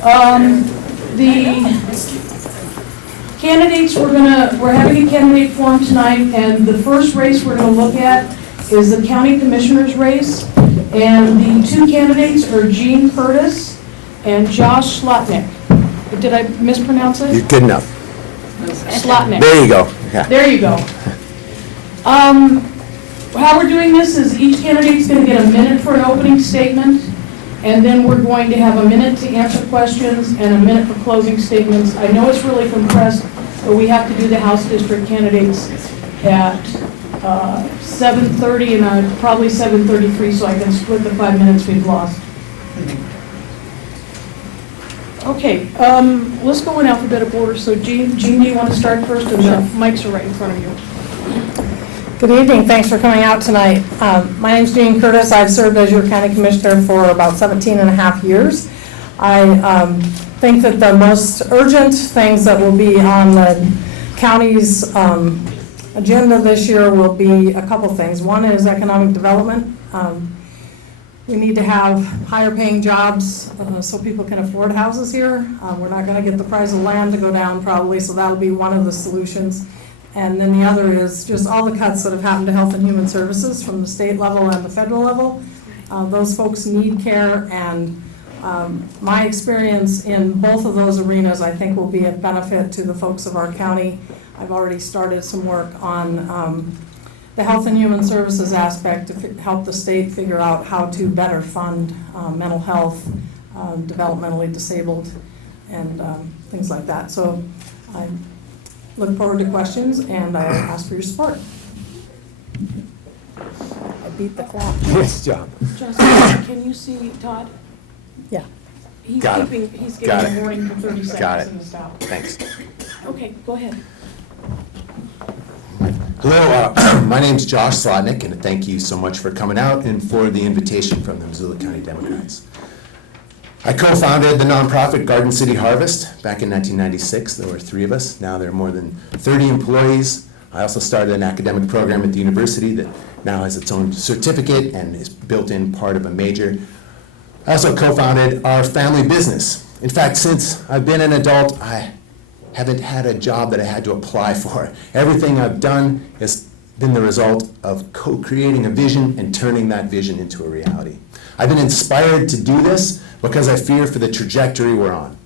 The candidates, we're having a candidate forum tonight, and the first race we're going to look at is the county commissioner's race. And the two candidates are Gene Curtis and Josh Slotnick. Did I mispronounce it? You're good enough. Slotnick. There you go. Yeah. There you go. How we're doing this is each candidate's going to get a minute for an opening statement, and then we're going to have a minute to answer questions and a minute for closing statements. I know it's really compressed, but we have to do the House District candidates at 7:30 and probably 7:33, so I can split the 5 minutes we've lost. Okay, let's go in alphabetical order. So Jean, do you want to start first? And the mics are right in front of you. Good evening. Thanks for coming out tonight. My name is Gene Curtis. I've served as your county commissioner for about 17 and a half years. I think that the most urgent things that will be on the county's agenda this year will be a couple things. One is economic development. We need to have higher paying jobs so people can afford houses here. We're not going to get the price of land to go down probably, so that'll be one of the solutions. And then the other is just all the cuts that have happened to Health and Human Services from the state level and the federal level. Those folks need care, and my experience in both of those arenas I think will be a benefit to the folks of our county. I've already started some work on the Health and Human Services aspect to help the state figure out how to better fund mental health, developmentally disabled, and things like that. So I look forward to questions, and I ask for your support. I beat the clock. Nice job. Justin, can you see Todd? Yeah. He's Got it. He's Got giving it. a warning for 30 Got seconds it. in the stop. Thanks. Okay, go ahead. Hello, my name's Josh Slotnick, and thank you so much for coming out and for the invitation from the Missoula County Democrats. I co-founded the nonprofit Garden City Harvest back in 1996. There were 3 of us. Now there are more than 30 employees. I also started an academic program at the university that now has its own certificate and is built-in part of a major. I also co-founded our family business. In fact, since I've been an adult, I haven't had a job that I had to apply for. Everything I've done has been the result of co-creating a vision and turning that vision into a reality. I've been inspired to do this because I fear for the trajectory we're on.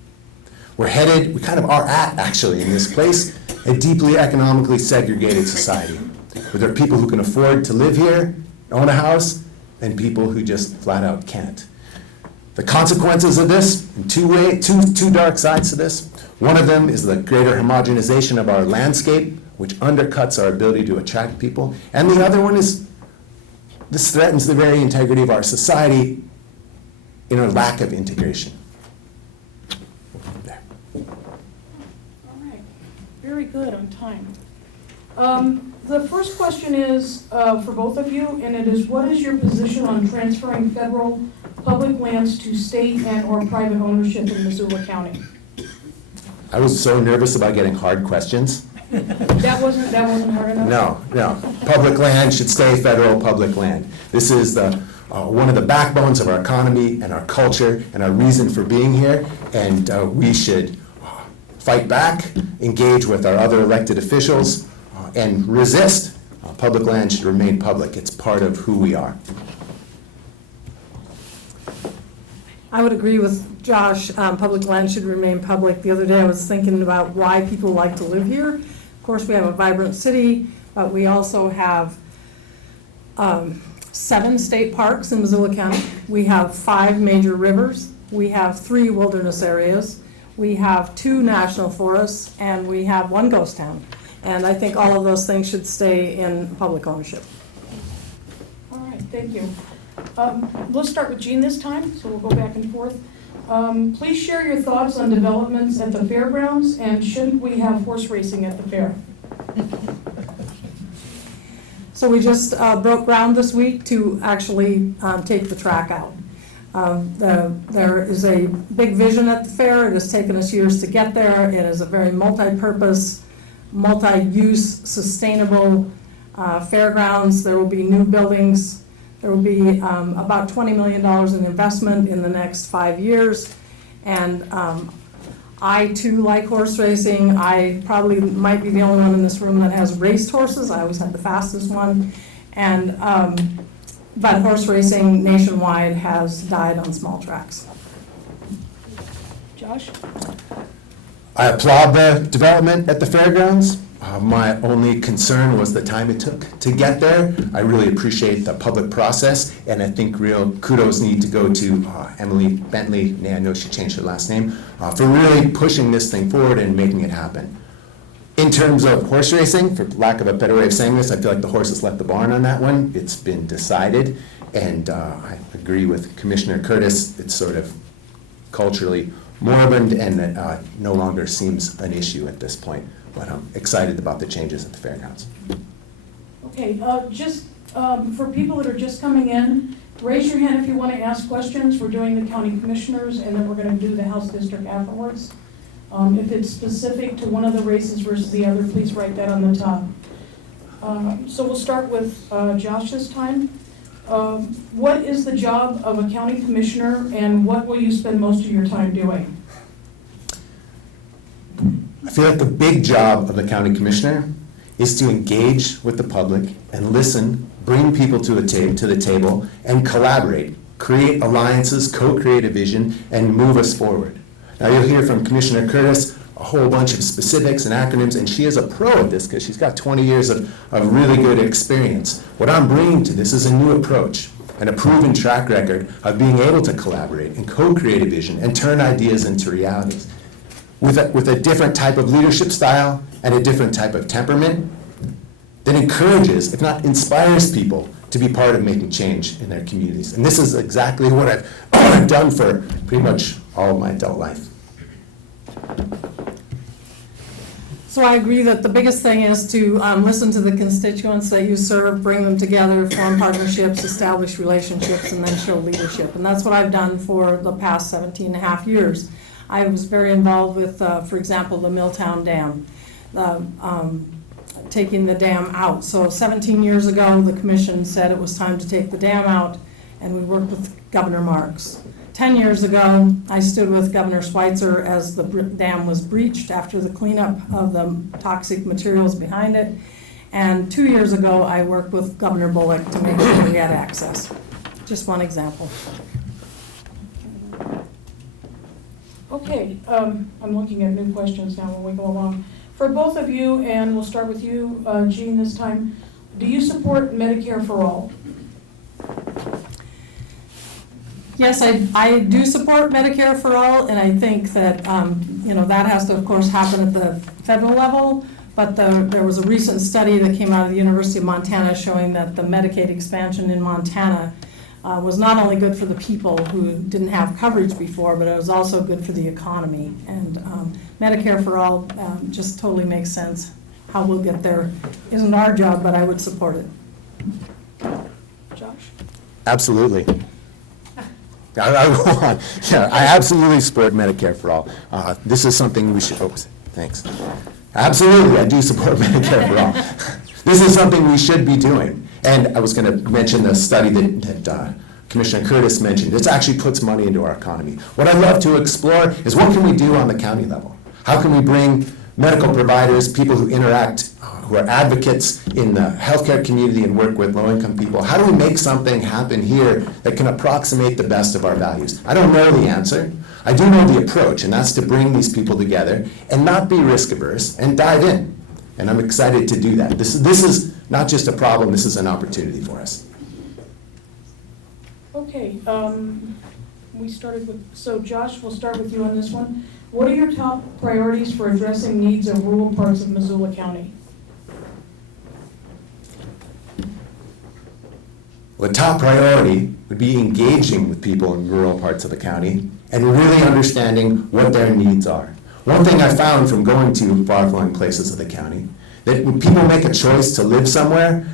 We kind of are at, actually, in this place, a deeply economically segregated society, where there are people who can afford to live here, own a house, and people who just flat out can't. The consequences of this, in two dark sides to this. One of them is the greater homogenization of our landscape, which undercuts our ability to attract people. And the other one is this threatens the very integrity of our society in our lack of integration. There. All right, very good on time. The first question is for both of you, and it is, what is your position on transferring federal public lands to state and or private ownership in Missoula County? I was so nervous about getting hard questions. That wasn't hard enough? No. Public land should stay federal public land. This is one of the backbones of our economy and our culture and our reason for being here, and we should fight back, engage with our other elected officials, and resist. Public land should remain public. It's part of who we are. I would agree with Josh. Public land should remain public. The other day I was thinking about why people like to live here. Of course, we have a vibrant city, but we also have 7 state parks in Missoula County. We have 5 major rivers. We have 3 wilderness areas. We have 2 national forests, and we have 1 ghost town. And I think all of those things should stay in public ownership. All right, thank you. Let's start with Jean this time, so we'll go back and forth. Please share your thoughts on developments at the fairgrounds, and shouldn't we have horse racing at the fair? So we just broke ground this week to actually take the track out. There is a big vision at the fair. It has taken us years to get there. It is a very multi-purpose, multi-use, sustainable fairgrounds. There will be new buildings. There will be about $20 million in investment in the next 5 years. And I too like horse racing. I probably might be the only one in this room that has raced horses. I always had the fastest one. And, but horse racing nationwide has died on small tracks. Josh? I applaud the development at the fairgrounds. My only concern was the time it took to get there. I really appreciate the public process, and I think real kudos need to go to Emily Bentley, I know she changed her last name, for really pushing this thing forward and making it happen. In terms of horse racing, for lack of a better way of saying this, I feel like the horse has left the barn on that one. It's been decided, and I agree with Commissioner Curtis. It's sort of culturally moribund and no longer seems an issue at this point. But I'm excited about the changes at the fairgrounds. Okay, just for people that are just coming in, raise your hand if you want to ask questions. We're doing the county commissioners, and then we're going to do the House district afterwards. If it's specific to one of the races versus the other, please write that on the top. So we'll start with Josh this time. What is the job of a county commissioner, and what will you spend most of your time doing? I feel like the big job of the county commissioner is to engage with the public and listen, bring people to the table, and collaborate, create alliances, co-create a vision, and move us forward. Now you'll hear from Commissioner Curtis a whole bunch of specifics and acronyms, and she is a pro at this because she's got 20 years of really good experience. What I'm bringing to this is a new approach and a proven track record of being able to collaborate and co-create a vision and turn ideas into realities. With a different type of leadership style and a different type of temperament that encourages, if not inspires people to be part of making change in their communities. And this is exactly what I've done for pretty much all of my adult life. So I agree that the biggest thing is to listen to the constituents that you serve, bring them together, form partnerships, establish relationships, and then show leadership. And that's what I've done for the past 17 and a half years. I was very involved with, for example, the Milltown Dam, taking the dam out. So 17 years ago, the commission said it was time to take the dam out, and we worked with Governor Marks. 10 years ago, I stood with Governor Schweitzer as the dam was breached after the cleanup of the toxic materials behind it. And 2 years ago, I worked with Governor Bullock to make sure we had access. Just one example. Okay, I'm looking at new questions now when we go along. For both of you, and we'll start with you, Jean, this time, do you support Medicare for all? Yes, I do support Medicare for all, and I think that, that has to, of course, happen at the federal level, but there was a recent study that came out of the University of Montana showing that the Medicaid expansion in Montana was not only good for the people who didn't have coverage before, but it was also good for the economy. And Medicare for all just totally makes sense. How we'll get there isn't our job, but I would support it. Josh? Absolutely. I absolutely support Medicare for all. This is something we should, thanks. Absolutely, I do support Medicare for all. This is something we should be doing. And I was going to mention the study that Commissioner Curtis mentioned. This actually puts money into our economy. What I'd love to explore is what can we do on the county level? How can we bring medical providers, people who interact, who are advocates in the healthcare community and work with low-income people, how do we make something happen here that can approximate the best of our values? I don't know the answer. I do know the approach, and that's to bring these people together and not be risk-averse and dive in. And I'm excited to do that. This is not just a problem, this is an opportunity for us. Okay, we started with, so Josh, we'll start with you on this one. What are your top priorities for addressing needs of rural parts of Missoula County? Well, the top priority would be engaging with people in rural parts of the county and really understanding what their needs are. One thing I found from going to far-flung places of the county, that when people make a choice to live somewhere,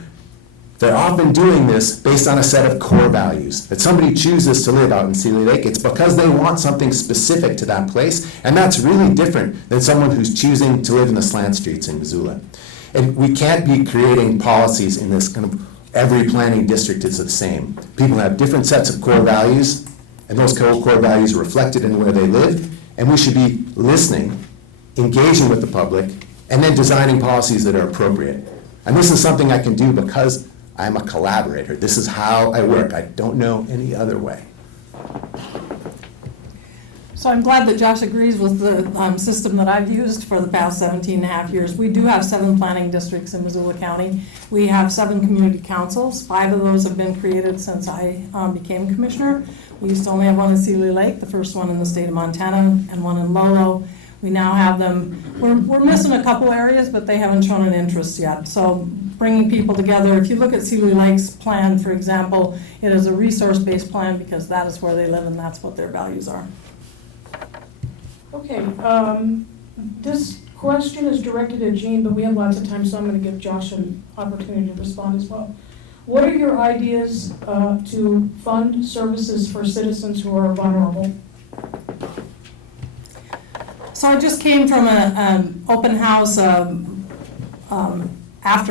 they're often doing this based on a set of core values. That somebody chooses to live out in Sealy Lake, it's because they want something specific to that place, and that's really different than someone who's choosing to live in the slant streets in Missoula. And we can't be creating policies in this kind of every planning district is the same. People have different sets of core values, and those core values are reflected in where they live, and we should be listening, engaging with the public, and then designing policies that are appropriate. And this is something I can do because I'm a collaborator. This is how I work. I don't know any other way. So I'm glad that Josh agrees with the system that I've used for the past 17 and a half years. We do have 7 planning districts in Missoula County. We have 7 community councils. 5 of those have been created since I became commissioner. We used to only have one in Sealy Lake, the first one in the state of Montana, and one in Lolo. We now have them. We're missing a couple areas, but they haven't shown an interest yet. So bringing people together, if you look at Sealy Lake's plan, for example, it is a resource-based plan because that is where they live and that's what their values are. Okay, this question is directed at Jean, but we have lots of time, so I'm going to give Josh an opportunity to respond as well. What are your ideas to fund services for citizens who are vulnerable? So I just came from an open house after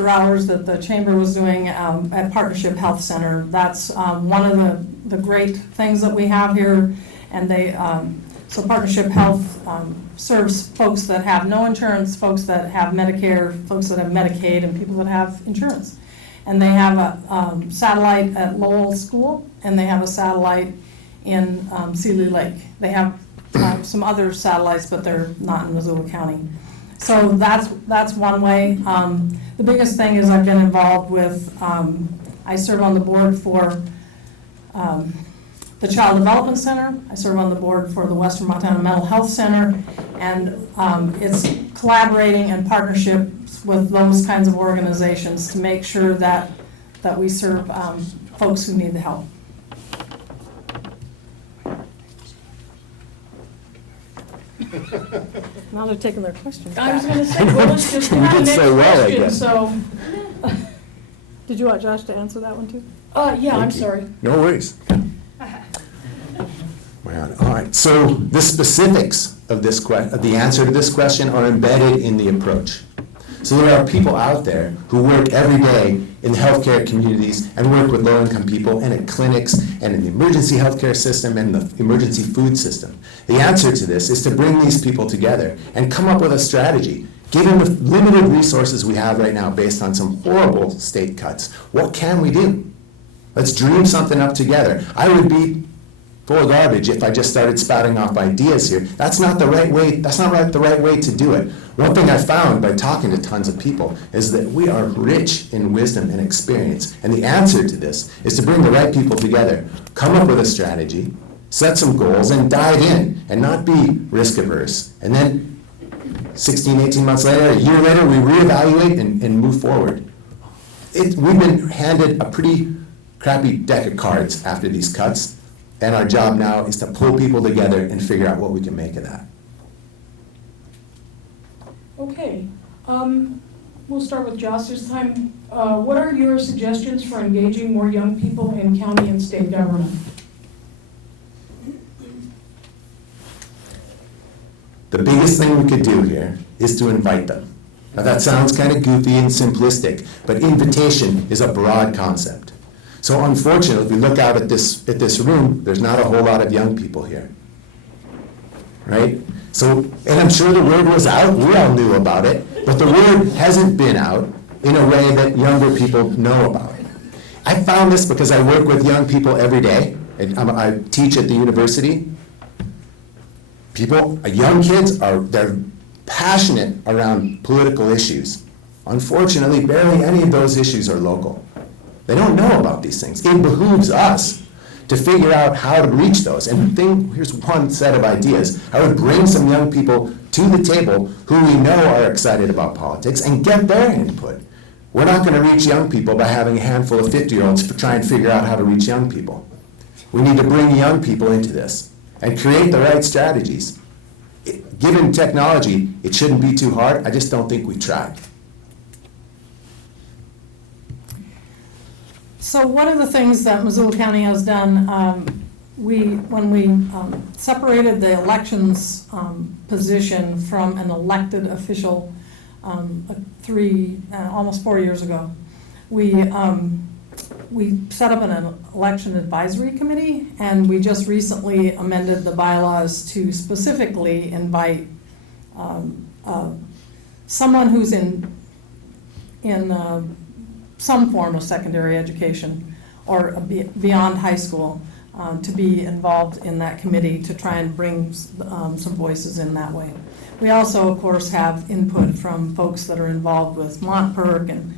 hours that the chamber was doing at Partnership Health Center. That's one of the great things that we have here, and they so Partnership Health serves folks that have no insurance, folks that have Medicare, folks that have Medicaid, and people that have insurance. And they have a satellite at Lowell School, and they have a satellite in Sealy Lake. They have some other satellites, but they're not in Missoula County. So that's one way. The biggest thing is I've been involved with, I serve on the board for the Child Development Center. I serve on the board for the Western Montana Mental Health Center, and it's collaborating and partnerships with those kinds of organizations to make sure that we serve folks who need the help. Now they're taking their questions I was back. going to say, well, let's just do the did next so well, I question, guess. so. Did you want Josh to answer that one too? Yeah, I'm Thank you. sorry. No worries. Wow. All right, so the specifics of the answer to this question are embedded in the approach. So there are people out there who work every day in the healthcare communities and work with low-income people and at clinics and in the emergency healthcare system and the emergency food system. The answer to this is to bring these people together and come up with a strategy. Given the limited resources we have right now based on some horrible state cuts, what can we do? Let's dream something up together. I would be full of garbage if I just started spouting off ideas here. That's not the right way. That's not the right way to do it. One thing I found by talking to tons of people is that we are rich in wisdom and experience. And the answer to this is to bring the right people together, come up with a strategy, set some goals, and dive in and not be risk averse. And then 16, 18 months later, a year later, we reevaluate and move forward. We've been handed a pretty crappy deck of cards after these cuts. And our job now is to pull people together and figure out what we can make of that. Okay, we'll start with Josh this time. What are your suggestions for engaging more young people in county and state government? The biggest thing we could do here is to invite them. Now that sounds kind of goofy and simplistic, but invitation is a broad concept. So unfortunately, if we look out at this room, there's not a whole lot of young people here, right? So, and I'm sure the word was out, we all knew about it, but the word hasn't been out in a way that younger people know about it. I found this because I work with young people every day, and I teach at the university. Young kids they're passionate around political issues. Unfortunately, barely any of those issues are local. They don't know about these things. It behooves us to figure out how to reach those. And here's one set of ideas. I would bring some young people to the table who we know are excited about politics and get their input. We're not going to reach young people by having a handful of 50-year-olds try and figure out how to reach young people. We need to bring young people into this and create the right strategies. Given technology, it shouldn't be too hard. I just don't think we tried. So one of the things that Missoula County has done, when we separated the elections position from an elected official almost 4 years ago, we we set up an election advisory committee, and we just recently amended the bylaws to specifically invite someone who's in some form of secondary education or beyond high school to be involved in that committee to try and bring some voices in that way. We also, of course, have input from folks that are involved with Montperk and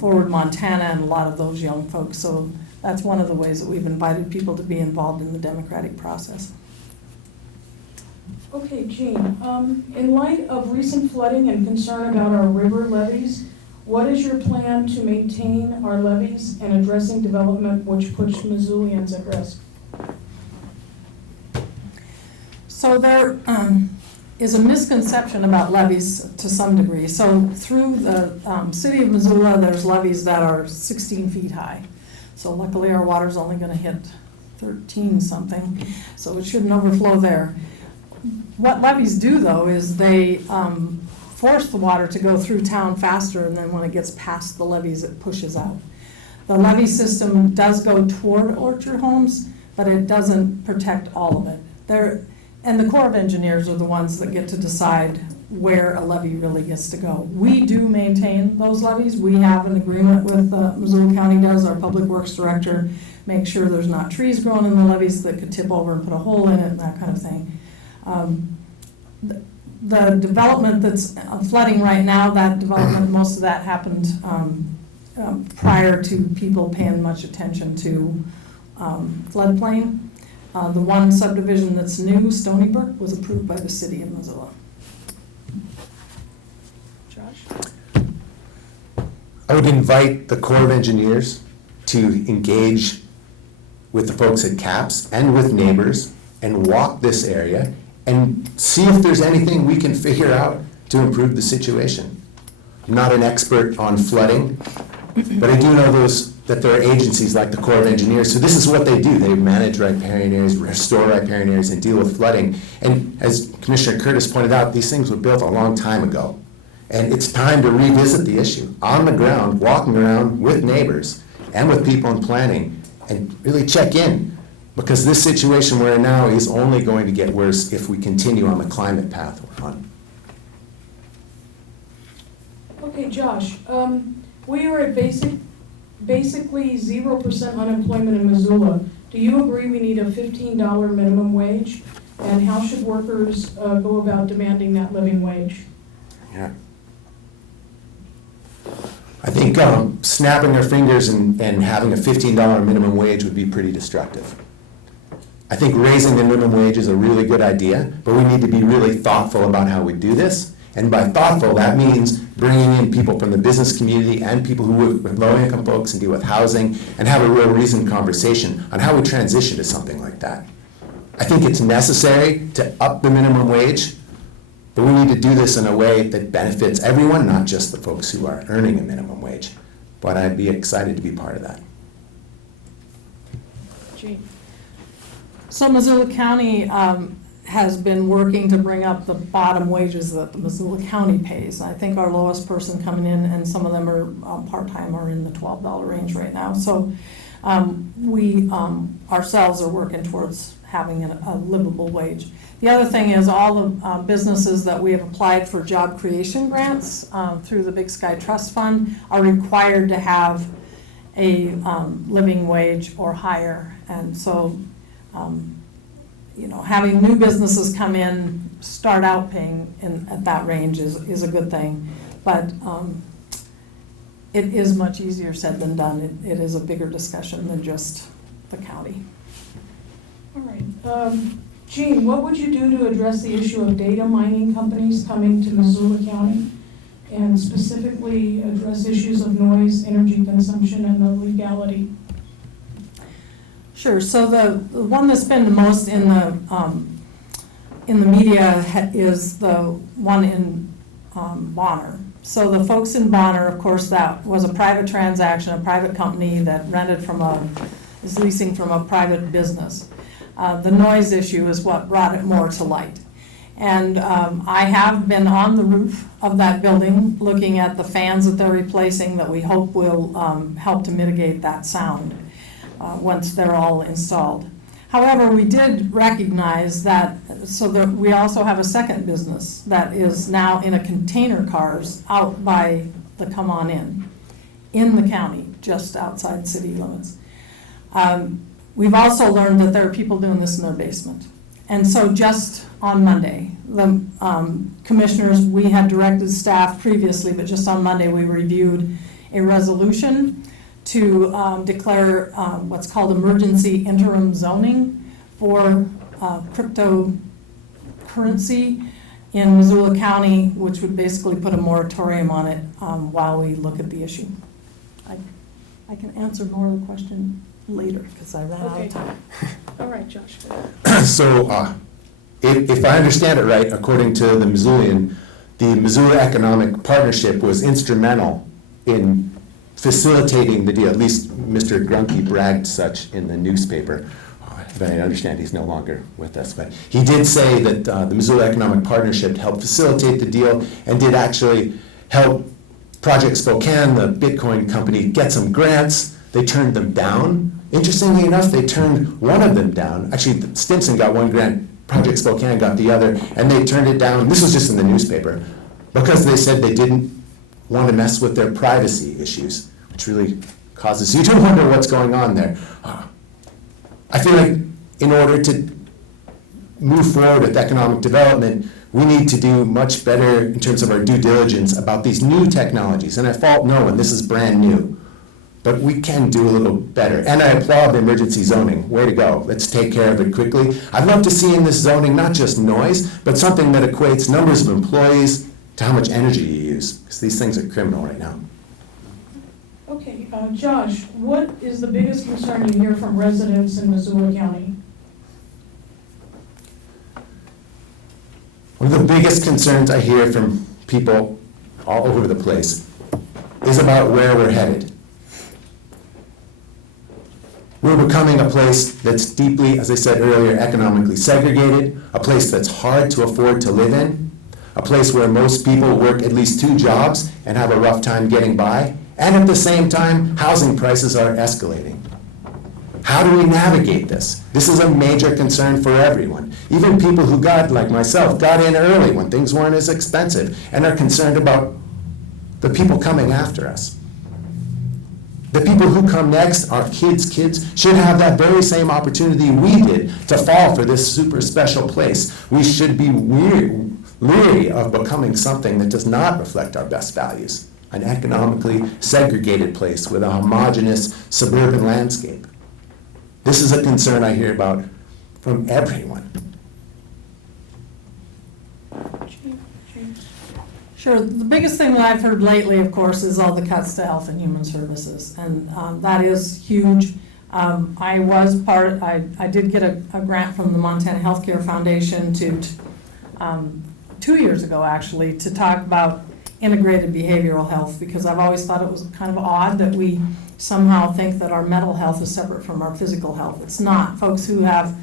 Forward Montana and a lot of those young folks. So that's one of the ways that we've invited people to be involved in the democratic process. Okay, Jean, in light of recent flooding and concern about our river levees, what is your plan to maintain our levees and addressing development which puts Missoulians at risk? So there is a misconception about levees to some degree. So through the city of Missoula, there's levees that are 16 feet high. So luckily our water's only going to hit 13 something, so it shouldn't overflow there. What levees do though is they force the water to go through town faster, and then when it gets past the levees, it pushes out. The levee system does go toward orchard homes, but it doesn't protect all of it. And the Corps of Engineers are the ones that get to decide where a levee really gets to go. We do maintain those levees. We have an agreement with Missoula County does, our Public Works Director, make sure there's not trees growing in the levees that could tip over and put a hole in it and that kind of thing. The development that's flooding right now, that development, most of that happened prior to people paying much attention to floodplain. The one subdivision that's new, Stony Brook, was approved by the city of Missoula. Josh? I would invite the Corps of Engineers to engage with the folks at CAPS and with neighbors and walk this area and see if there's anything we can figure out to improve the situation. I'm not an expert on flooding, but I do know that there are agencies like the Corps of Engineers, so this is what they do. They manage riparian areas, restore riparian areas, and deal with flooding. And as Commissioner Curtis pointed out, these things were built a long time ago. And it's time to revisit the issue on the ground, walking around with neighbors and with people in planning, and really check in. Because this situation we're in now is only going to get worse if we continue on the climate path we're on. Okay, Josh, we are at basically 0% unemployment in Missoula. Do you agree we need a $15 minimum wage? And how should workers go about demanding that living wage? Yeah. I think snapping our fingers and having a $15 minimum wage would be pretty destructive. I think raising the minimum wage is a really good idea, but we need to be really thoughtful about how we do this. And by thoughtful, that means bringing in people from the business community and people who work with low-income folks and deal with housing and have a real reasoned conversation on how we transition to something like that. I think it's necessary to up the minimum wage, but we need to do this in a way that benefits everyone, not just the folks who are earning a minimum wage. But I'd be excited to be part of that. Gene. So Missoula County has been working to bring up the bottom wages that the Missoula County pays. I think our lowest person coming in, and some of them are part-time, are in the $12 range right now. So we ourselves are working towards having a livable wage. The other thing is all the businesses that we have applied for job creation grants through the Big Sky Trust Fund are required to have a living wage or higher. And so having new businesses come in, start out paying at that range is a good thing. But it is much easier said than done. It is a bigger discussion than just the county. All right. Jean, what would you do to address the issue of data mining companies coming to Missoula County, and specifically address issues of noise, energy consumption, and the legality? Sure. So the one that's been the most in the media is the one in Bonner. So the folks in Bonner, of course, that was a private transaction, a private company that is leasing from a private business. The noise issue is what brought it more to light. And I have been on the roof of that building, looking at the fans that they're replacing that we hope will help to mitigate that sound once they're all installed. However, we did recognize that, so that we also have a second business that is now in a container cars out by the Come On in the county, just outside city limits. We've also learned that there are people doing this in their basement. And so just on Monday, the commissioners, we had directed staff previously, but just on Monday, we reviewed a resolution to declare what's called emergency interim zoning for cryptocurrency in Missoula County, which would basically put a moratorium on it while we look at the issue. I can answer more of the question later because I ran out of time. All right, Josh. So, if I understand it right, according to the Missoulian, the Missoula Economic Partnership was instrumental in facilitating the deal. At least Mr. Grunke bragged such in the newspaper. But I understand he's no longer with us. But he did say that the Missoula Economic Partnership helped facilitate the deal and did actually help Project Spokane, the Bitcoin company, get some grants. They turned them down. Interestingly enough, they turned one of them down. Actually, Stimson got one grant, Project Spokane got the other, and they turned it down. This was just in the newspaper because they said they didn't want to mess with their privacy issues, which really causes you to wonder what's going on there. I feel like in order to move forward with economic development, we need to do much better in terms of our due diligence about these new technologies. And I fault no one, this is brand new. But we can do a little better. And I applaud the emergency zoning. Way to go. Let's take care of it quickly. I'd love to see in this zoning not just noise, but something that equates numbers of employees to how much energy you use, because these things are criminal right now. Okay, Josh, what is the biggest concern you hear from residents in Missoula County? One of the biggest concerns I hear from people all over the place is about where we're headed. We're becoming a place that's deeply, as I said earlier, economically segregated, a place that's hard to afford to live in, a place where most people work at least 2 jobs and have a rough time getting by, and at the same time, housing prices are escalating. How do we navigate this? This is a major concern for everyone. Even people who like myself, got in early when things weren't as expensive and are concerned about the people coming after us. The people who come next, our kids, should have that very same opportunity we did to fall for this super special place. We should be leery of becoming something that does not reflect our best values, an economically segregated place with a homogeneous suburban landscape. This is a concern I hear about from everyone. Sure. The biggest thing that I've heard lately, of course, is all the cuts to health and human services, and that is huge. I did get a grant from the Montana Healthcare Foundation to 2 years ago, actually, to talk about integrated behavioral health, because I've always thought it was kind of odd that we somehow think that our mental health is separate from our physical health. It's not. Folks who have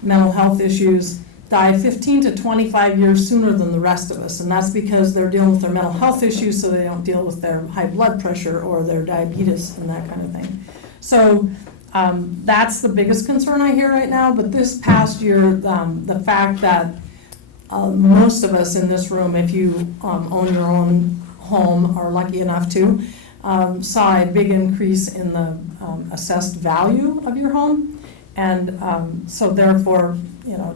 mental health issues die 15 to 25 years sooner than the rest of us, and that's because they're dealing with their mental health issues, so they don't deal with their high blood pressure or their diabetes and that kind of thing. So that's the biggest concern I hear right now. But this past year, the fact that most of us in this room, if you own your own home, are lucky enough to, saw a big increase in the assessed value of your home. And so therefore,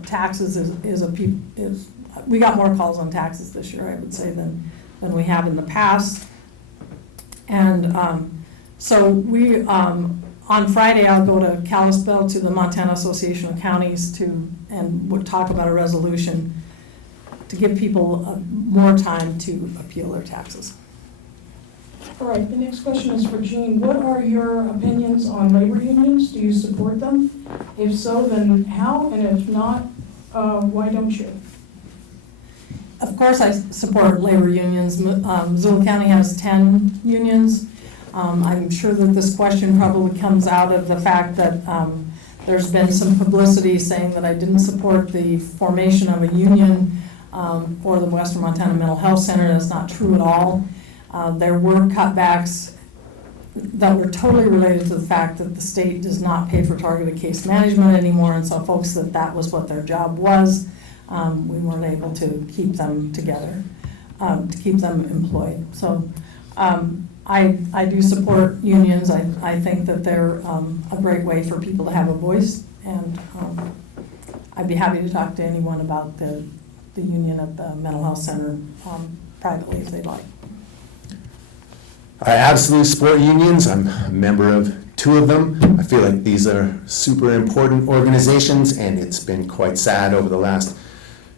taxes is we got more calls on taxes this year, I would say, than we have in the past. And so we, on Friday, I'll go to Kalispell to the Montana Association of Counties and we'll talk about a resolution to give people more time to appeal their taxes. All right, the next question is for Jean. What are your opinions on labor unions? Do you support them? If so, then how? And if not, why don't you? Of course I support labor unions. Missoula County has 10 unions. I'm sure that this question probably comes out of the fact that there's been some publicity saying that I didn't support the formation of a union for the Western Montana Mental Health Center. That's not true at all. There were cutbacks that were totally related to the fact that the state does not pay for targeted case management anymore, and so folks that was what their job was, we weren't able to keep them together, to keep them employed. So I do support unions. I think that they're a great way for people to have a voice, and I'd be happy to talk to anyone about the union at the mental health center privately if they'd like. I absolutely support unions. I'm a member of 2 of them. I feel like these are super important organizations, and it's been quite sad over the last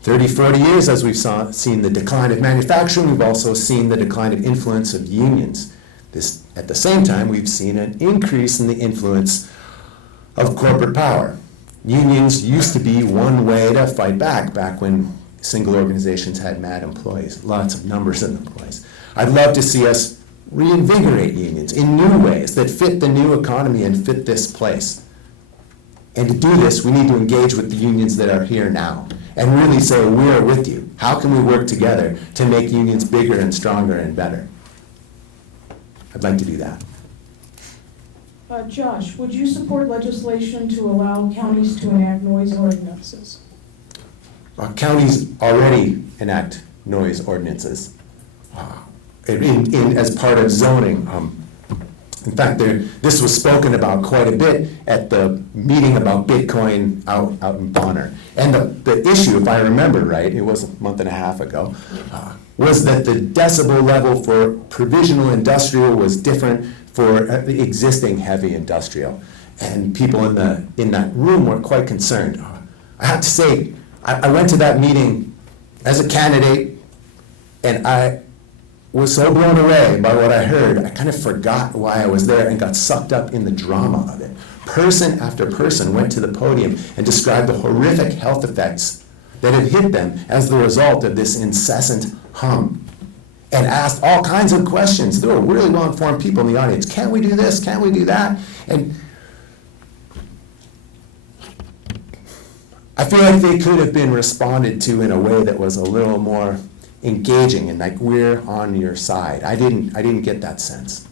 30, 40 years as we've seen the decline of manufacturing. We've also seen the decline of influence of unions. At the same time, we've seen an increase in the influence of corporate power. Unions used to be one way to fight back when single organizations had mad employees, lots of numbers of employees. I'd love to see us reinvigorate unions in new ways that fit the new economy and fit this place. And to do this, we need to engage with the unions that are here now and really say, we're with you. How can we work together to make unions bigger and stronger and better? I'd like to do that. Josh, would you support legislation to allow counties to enact noise ordinances? Counties already enact noise ordinances as part of zoning. In fact, this was spoken about quite a bit at the meeting about Bitcoin out in Bonner. And the issue, if I remember right, it was a month and a half ago, was that the decibel level for provisional industrial was different for the existing heavy industrial. And people in that room were quite concerned. I have to say, I went to that meeting as a candidate, and I was so blown away by what I heard, I kind of forgot why I was there and got sucked up in the drama of it. Person after person went to the podium and described the horrific health effects that had hit them as the result of this incessant hum, and asked all kinds of questions. There were really well-informed people in the audience. Can't we do this? Can't we do that? And I feel like they could have been responded to in a way that was a little more engaging and like, we're on your side. I didn't get that sense.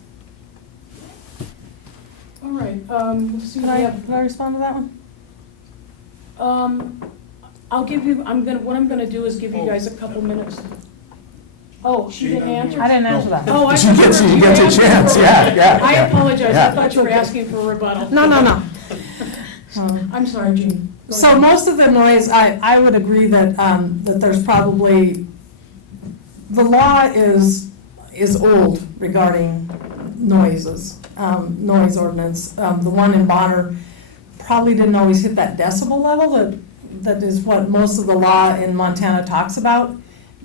All right, let's see. Can I respond to that one? I'll give you, what I'm gonna do is give you guys a couple minutes. Oh, she didn't answer? I didn't answer that. Oh, I You get your chance, yeah. I apologize, I Yeah. thought you were asking for a rebuttal. No. I'm sorry, Jean. Go So ahead. most of the noise, I would agree that, that there's probably, the law is old regarding noises, noise ordinance. The one in Bonner probably didn't always hit that decibel level that is what most of the law in Montana talks about,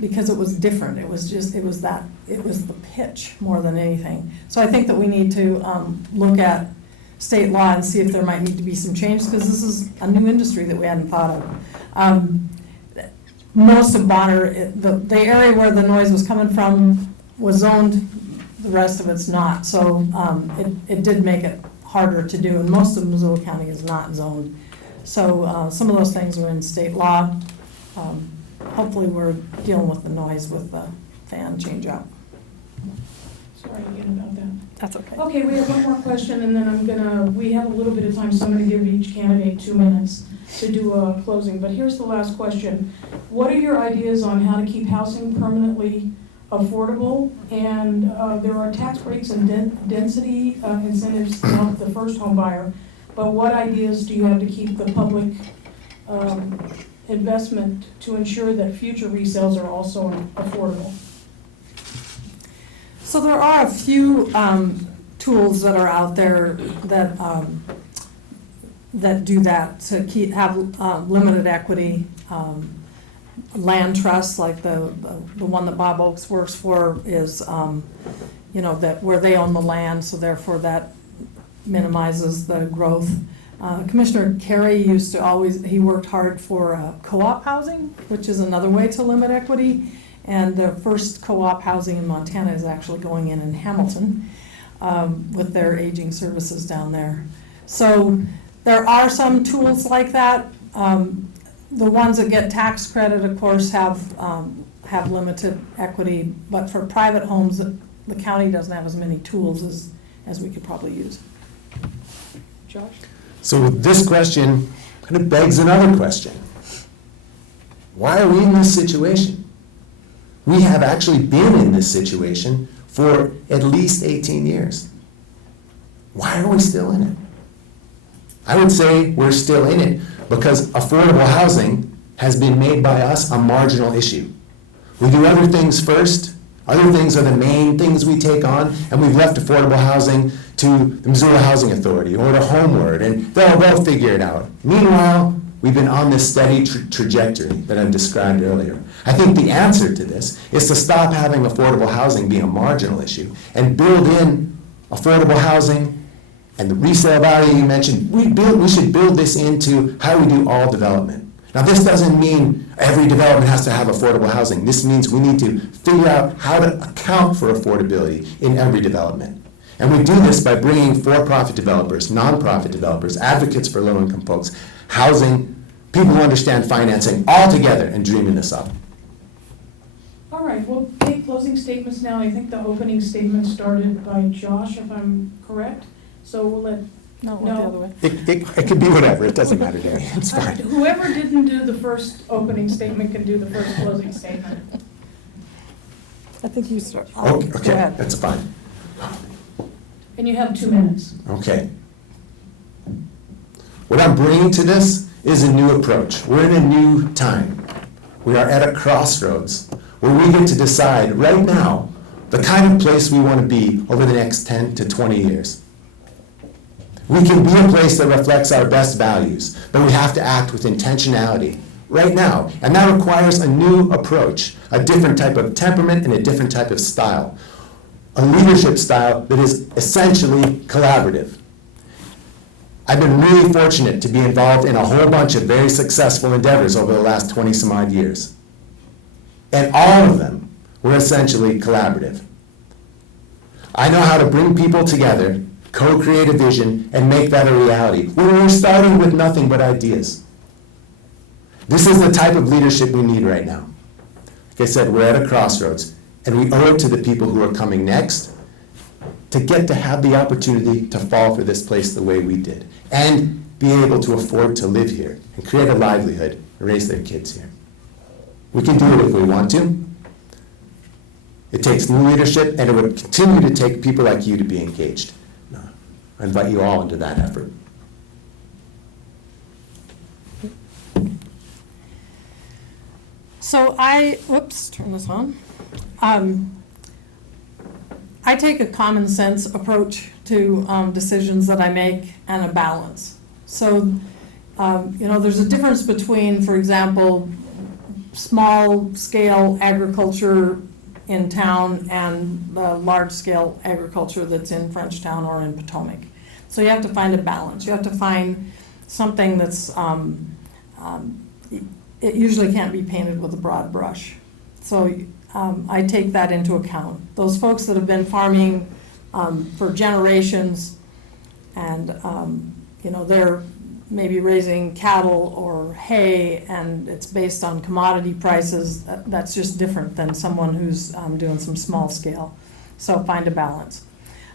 because it was different. It was the pitch more than anything. So I think that we need to look at state law and see if there might need to be some change, because this is a new industry that we hadn't thought of. Most of Bonner, the area where the noise was coming from was zoned, the rest of it's not. So it did make it harder to do, and most of Missoula County is not zoned. So some of those things are in state law. Hopefully we're dealing with the noise with the fan change out. Sorry again about that. That's okay. Okay, we have one more question, and then we have a little bit of time, so I'm gonna give each candidate 2 minutes to do a closing. But here's the last question. What are your ideas on how to keep housing permanently affordable? And there are tax breaks and density incentives to help the first home buyer. But what ideas do you have to keep the public investment to ensure that future resales are also affordable? So there are a few tools that are out there that that do that, to have limited equity, land trusts, like the one that Bob Oakes works for is, that where they own the land, so therefore that minimizes the growth. Commissioner Carey he worked hard for co-op housing, which is another way to limit equity. And the first co-op housing in Montana is actually going in Hamilton with their aging services down there. So there are some tools like that. The ones that get tax credit, of course, have limited equity, but for private homes, the county doesn't have as many tools as we could probably use. Josh? So this question kind of begs another question. Why are we in this situation? We have actually been in this situation for at least 18 years. Why are we still in it? I would say we're still in it because affordable housing has been made by us a marginal issue. We do other things first. Other things are the main things we take on, and we've left affordable housing to the Missoula Housing Authority or to Homeward, and they'll figure it out. Meanwhile, we've been on this steady trajectory that I described earlier. I think the answer to this is to stop having affordable housing being a marginal issue and build in affordable housing and the resale value you mentioned. We should build this into how we do all development. Now, this doesn't mean every development has to have affordable housing. This means we need to figure out how to account for affordability in every development. And we do this by bringing for-profit developers, nonprofit developers, advocates for low-income folks, housing, people who understand financing, all together and dreaming this up. All right, we'll take closing statements now. I think the opening statement started by Josh, if I'm correct. So we'll let, No, it went the other way. It could be whatever. It doesn't matter to me. It's fine. whoever didn't do the first opening statement can do the first closing statement. I think you start. Okay, Go okay, ahead. that's fine. And you have 2 minutes. Okay. What I'm bringing to this is a new approach. We're in a new time. We are at a crossroads where we get to decide right now the kind of place we want to be over the next 10 to 20 years. We can be a place that reflects our best values, but we have to act with intentionality right now. And that requires a new approach, a different type of temperament and a different type of style. A leadership style that is essentially collaborative. I've been really fortunate to be involved in a whole bunch of very successful endeavors over the last 20 some odd years. And all of them were essentially collaborative. I know how to bring people together, co-create a vision, and make that a reality. We were starting with nothing but ideas. This is the type of leadership we need right now. Like I said, we're at a crossroads, and we owe it to the people who are coming next to get to have the opportunity to fall for this place the way we did, and be able to afford to live here, and create a livelihood, and raise their kids here. We can do it if we want to. It takes new leadership, and it would continue to take people like you to be engaged. I invite you all into that effort. So turn this on. I take a common sense approach to decisions that I make and a balance. So, there's a difference between, for example, small scale agriculture in town and the large scale agriculture that's in Frenchtown or in Potomac. So you have to find a balance. You have to find something that's, it usually can't be painted with a broad brush. So I take that into account. Those folks that have been farming for generations and, they're maybe raising cattle or hay and it's based on commodity prices, that's just different than someone who's doing some small scale. So find a balance.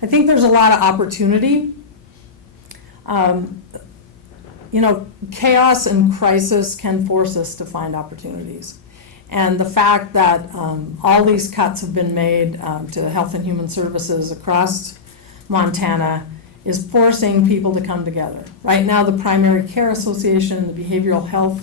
I think there's a lot of opportunity. Chaos and crisis can force us to find opportunities. And the fact that all these cuts have been made to Health and Human Services across Montana is forcing people to come together. Right now, the Primary Care Association and the Behavioral Health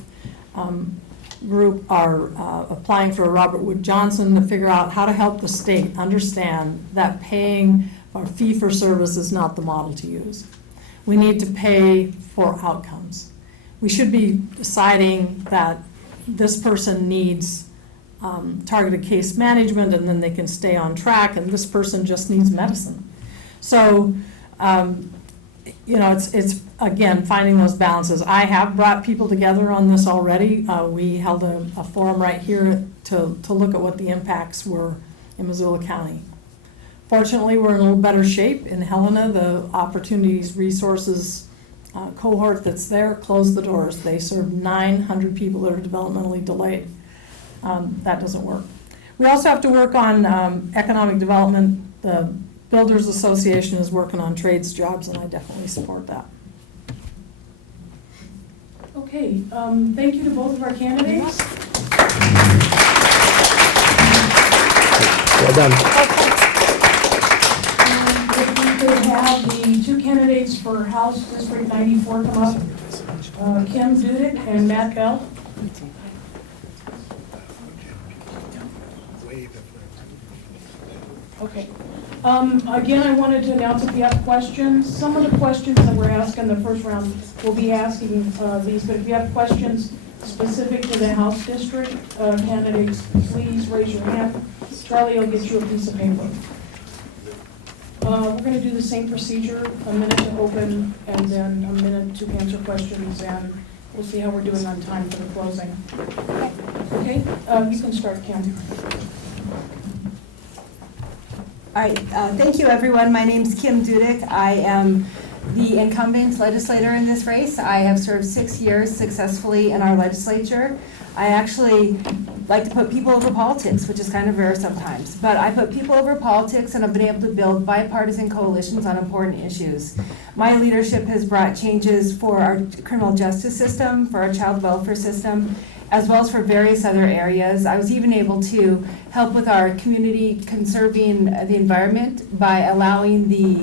group are applying for a Robert Wood Johnson to figure out how to help the state understand that paying for fee-for-service is not the model to use. We need to pay for outcomes. We should be deciding that this person needs targeted case management and then they can stay on track, and this person just needs medicine. So, it's again, finding those balances. I have brought people together on this already. We held a forum right here to look at what the impacts were in Missoula County. Fortunately, we're in a little better shape in Helena. The opportunities, resources cohort that's there closed the doors. They serve 900 people that are developmentally delayed. That doesn't work. We also have to work on economic development. The Builders Association is working on trades jobs, and I definitely support that. Okay, thank you to both of our candidates. Well done. If we could have the two candidates for House District 94 come up, Kim Dudek and Matt Bell. Okay. Again, I wanted to announce if you have questions, some of the questions that we're asking the first round, we'll be asking these, but if you have questions specific to the House District candidates, please raise your hand. Charlie will get you a piece of paper. We're going to do the same procedure, a minute to open and then a minute to answer questions, and we'll see how we're doing on time for the closing. Okay, you can start, Kim. All right, thank you, everyone. My name's Kim Dudek. I am the incumbent legislator in this race. I have served 6 years successfully in our legislature. I actually like to put people over politics, which is kind of rare sometimes. But I put people over politics, and I've been able to build bipartisan coalitions on important issues. My leadership has brought changes for our criminal justice system, for our child welfare system, as well as for various other areas. I was even able to help with our community conserving the environment by allowing the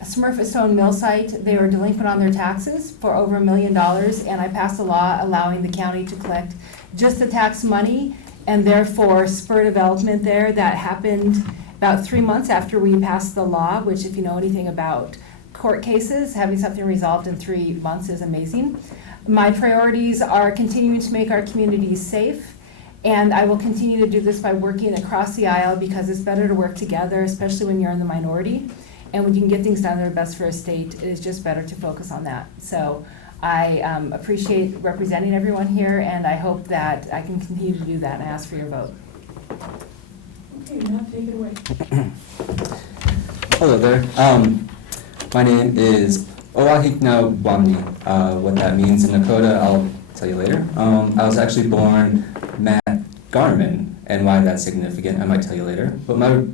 Smurfit-Stone mill site, they were delinquent on their taxes for over $1 million, and I passed a law allowing the county to collect just the tax money and therefore spur development there. That happened about 3 months after we passed the law, which if you know anything about court cases, having something resolved in 3 months is amazing. My priorities are continuing to make our communities safe, and I will continue to do this by working across the aisle because it's better to work together, especially when you're in the minority. And when you can get things done that are best for a state, it is just better to focus on that. So I appreciate representing everyone here, and I hope that I can continue to do that, and I ask for your vote. Okay, Matt, take it away. Hello there. My name is Oahikna Wamni. What that means in Dakota, I'll tell you later. I was actually born Matt Garman, and why that's significant, I might tell you later. But my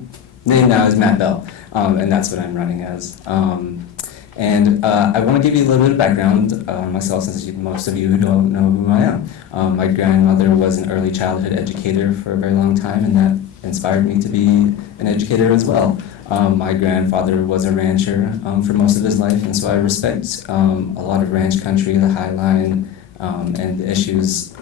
name now is Matt Bell, and that's what I'm running as. I want to give you a little bit of background on myself, since most of you don't know who I am. My grandmother was an early childhood educator for a very long time, and that inspired me to be an educator as well. My grandfather was a rancher for most of his life, and so I respect a lot of ranch country, the High Line, and the issues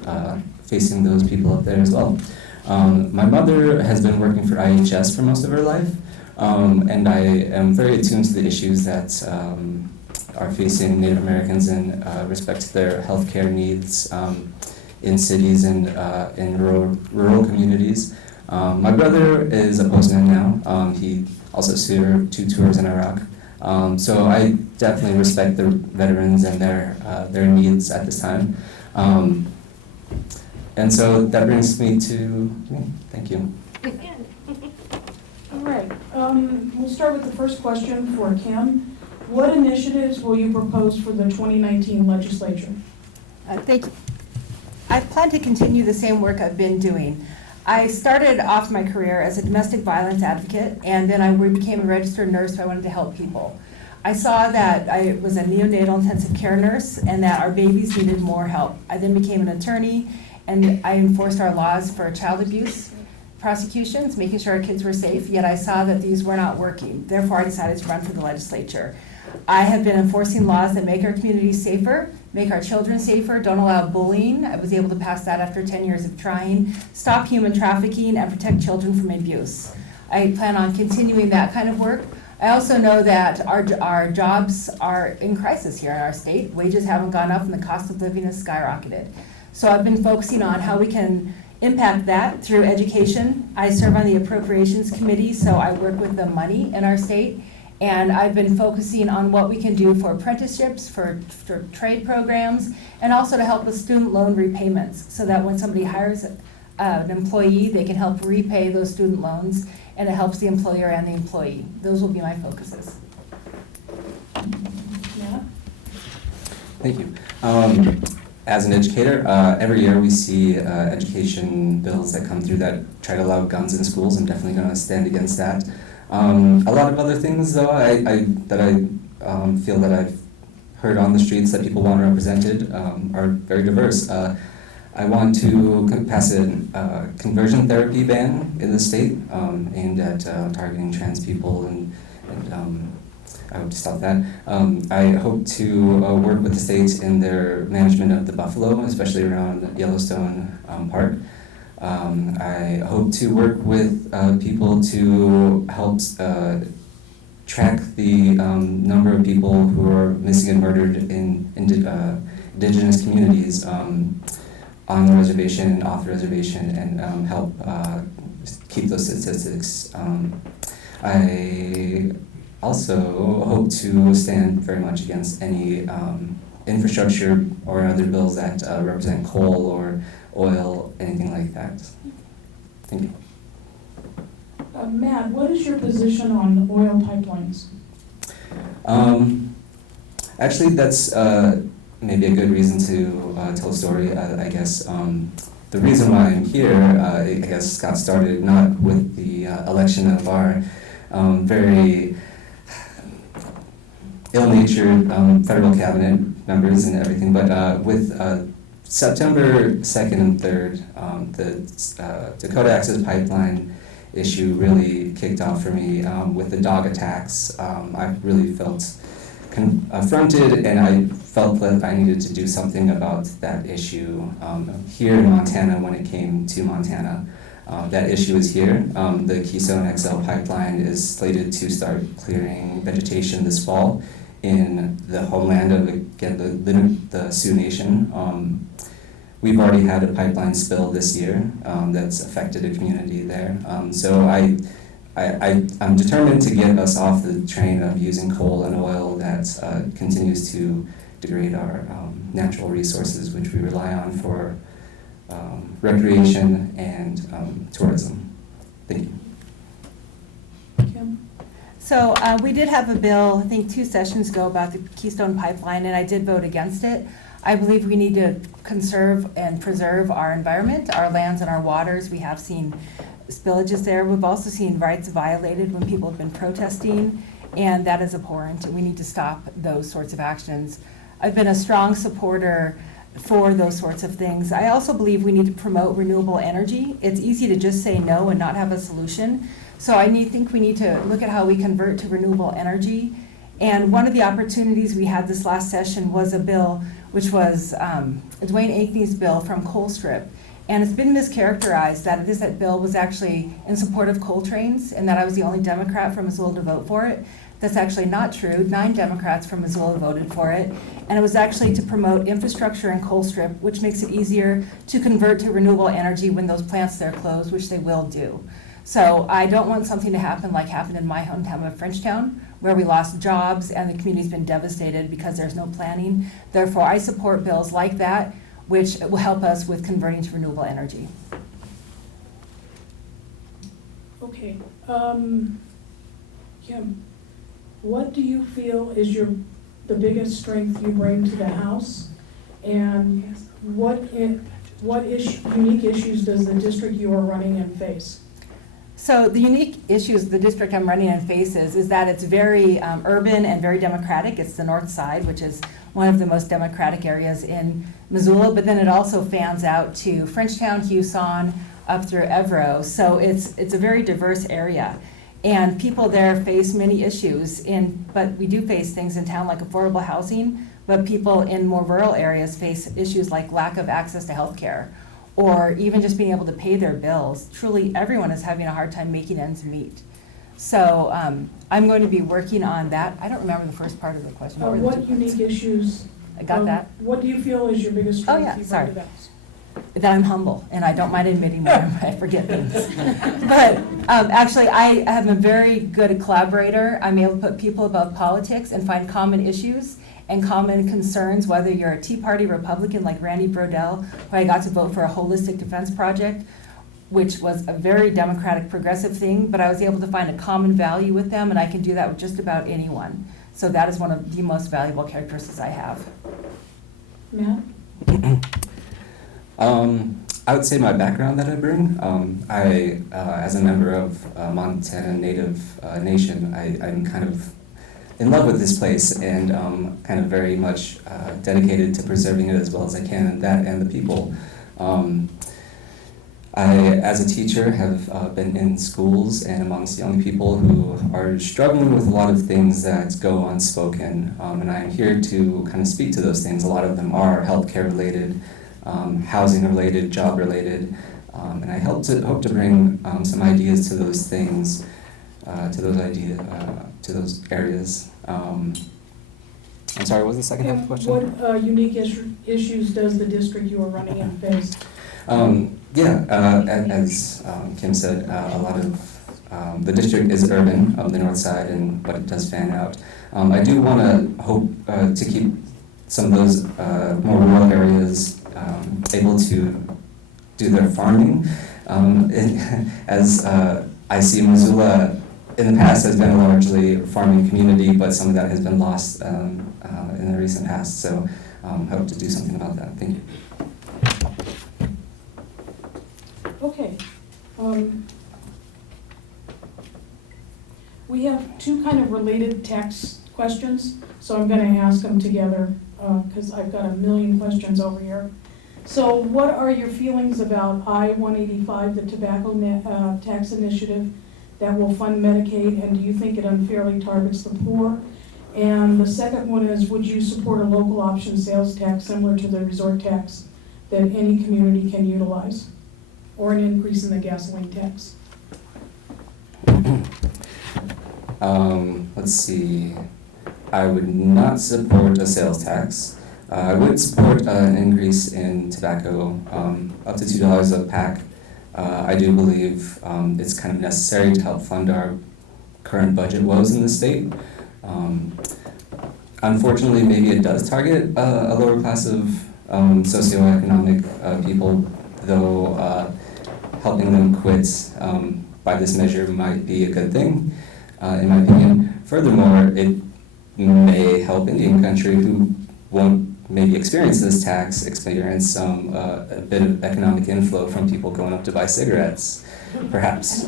facing those people up there as well. My mother has been working for IHS for most of her life, and I am very attuned to the issues that are facing Native Americans in respect to their healthcare needs in cities and in rural communities. My brother is a postman now. He also served 2 tours in Iraq. So I definitely respect the veterans and their needs at this time. And so that brings me to me. Thank you. All right, we'll start with the first question for Kim. What initiatives will you propose for the 2019 legislature? Thank you. I plan to continue the same work I've been doing. I started off my career as a domestic violence advocate, and then I became a registered nurse, so I wanted to help people. I saw that I was a neonatal intensive care nurse and that our babies needed more help. I then became an attorney, and I enforced our laws for child abuse prosecutions, making sure our kids were safe, yet I saw that these were not working. Therefore, I decided to run for the legislature. I have been enforcing laws that make our communities safer, make our children safer, don't allow bullying. I was able to pass that after 10 years of trying, stop human trafficking, and protect children from abuse. I plan on continuing that kind of work. I also know that our jobs are in crisis here in our state. Wages haven't gone up and the cost of living has skyrocketed. So I've been focusing on how we can impact that through education. I serve on the Appropriations Committee, so I work with the money in our state. And I've been focusing on what we can do for apprenticeships, for trade programs, and also to help with student loan repayments, so that when somebody hires an employee, they can help repay those student loans, and it helps the employer and the employee. Those will be my focuses. Yeah. Thank you. As an educator, every year we see education bills that come through that try to allow guns in schools. I'm definitely going to stand against that. A lot of other things, though, I feel that I've heard on the streets that people want represented are very diverse. I want to pass a conversion therapy ban in the state aimed at targeting trans people, and I hope to stop that. I hope to work with the state in their management of the buffalo, especially around Yellowstone Park. I hope to work with people to help track the number of people who are missing and murdered in indigenous communities on the reservation and off the reservation, and help keep those statistics. I also hope to stand very much against any infrastructure or other bills that represent coal or oil, anything like that. Thank you. Matt, what is your position on oil pipelines? Actually, that's maybe a good reason to tell a story, I guess. The reason why I'm here, I guess, got started not with the election of our very ill-natured federal cabinet members and everything, but with September 2nd and 3rd, the Dakota Access Pipeline issue really kicked off for me with the dog attacks. I really felt affronted, and I felt that I needed to do something about that issue here in Montana when it came to Montana. That issue is here. The Keystone XL pipeline is slated to start clearing vegetation this fall in the homeland of, again, the Sioux Nation. We've already had a pipeline spill this year that's affected a community there. So I'm determined to get us off the train of using coal and oil that continues to degrade our natural resources, which we rely on for recreation and tourism. Thank you. Kim? So we did have a bill, I think 2 sessions ago, about the Keystone Pipeline, and I did vote against it. I believe we need to conserve and preserve our environment, our lands and our waters. We have seen spillages there. We've also seen rights violated when people have been protesting, and that is abhorrent. We need to stop those sorts of actions. I've been a strong supporter for those sorts of things. I also believe we need to promote renewable energy. It's easy to just say no and not have a solution. So I think we need to look at how we convert to renewable energy. And one of the opportunities we had this last session was a bill which was Dwayne Ankney's bill from Colstrip. And it's been mischaracterized that that bill was actually in support of coal trains and that I was the only Democrat from Missoula to vote for it. That's actually not true. 9 Democrats from Missoula voted for it. And it was actually to promote infrastructure in Colstrip, which makes it easier to convert to renewable energy when those plants there close, which they will do. So I don't want something to happen like happened in my hometown of Frenchtown, where we lost jobs and the community's been devastated because there's no planning. Therefore, I support bills like that, which will help us with converting to renewable energy. Okay. Kim, what do you feel is the biggest strength you bring to the House? And what unique issues does the district you are running in face? So the unique issues the district I'm running in faces is that it's very urban and very democratic. It's the north side, which is one of the most democratic areas in Missoula, but then it also fans out to Frenchtown, Huson, up through Evero. So it's a very diverse area. And people there face many issues, but we do face things in town like affordable housing, but people in more rural areas face issues like lack of access to health care, or even just being able to pay their bills. Truly, everyone is having a hard time making ends meet. So I'm going to be working on that. I don't remember the first part of the question. What unique issues? I got that. What do you feel is your biggest strength you bring sorry. to the House? That I'm humble, and I don't mind admitting when I forget things. But actually, I am a very good collaborator. I'm able to put people above politics and find common issues and common concerns, whether you're a Tea Party Republican like Randy Brodell, who I got to vote for a holistic defense project, which was a very democratic progressive thing, but I was able to find a common value with them, and I can do that with just about anyone. So that is one of the most valuable characteristics I have. Matt? I would say my background that I bring. As a member of Montana Native Nation, I'm kind of in love with this place and kind of very much dedicated to preserving it as well as I can, and that and the people. I, as a teacher, have been in schools and amongst young people who are struggling with a lot of things that go unspoken, and I'm here to kind of speak to those things. A lot of them are healthcare related, housing related, job related, and I hope to bring some ideas to those things, to those areas. I'm sorry, what was the second half of the question? What unique issues does the district you are running in face? As Kim said, a lot of the district is urban, the north side, but it does fan out. I do want to hope to keep some of those more rural areas able to do their farming. As I see Missoula in the past has been a largely farming community, but some of that has been lost in the recent past. So hope to do something about that. Thank you. Okay. We have two kind of related tax questions, so I'm going to ask them together because I've got a million questions over here. So what are your feelings about I-185, the tobacco tax initiative that will fund Medicaid, and do you think it unfairly targets the poor? And the second one is, would you support a local option sales tax similar to the resort tax that any community can utilize, or an increase in the gasoline tax? Let's see. I would not support a sales tax. I would support an increase in tobacco, up to $2 a pack. I do believe it's kind of necessary to help fund our current budget woes in the state. Unfortunately, maybe it does target a lower class of socioeconomic people, though helping them quit by this measure might be a good thing, in my opinion. Furthermore, it may help Indian country who won't maybe experience this tax, experience a bit of economic inflow from people going up to buy cigarettes, perhaps.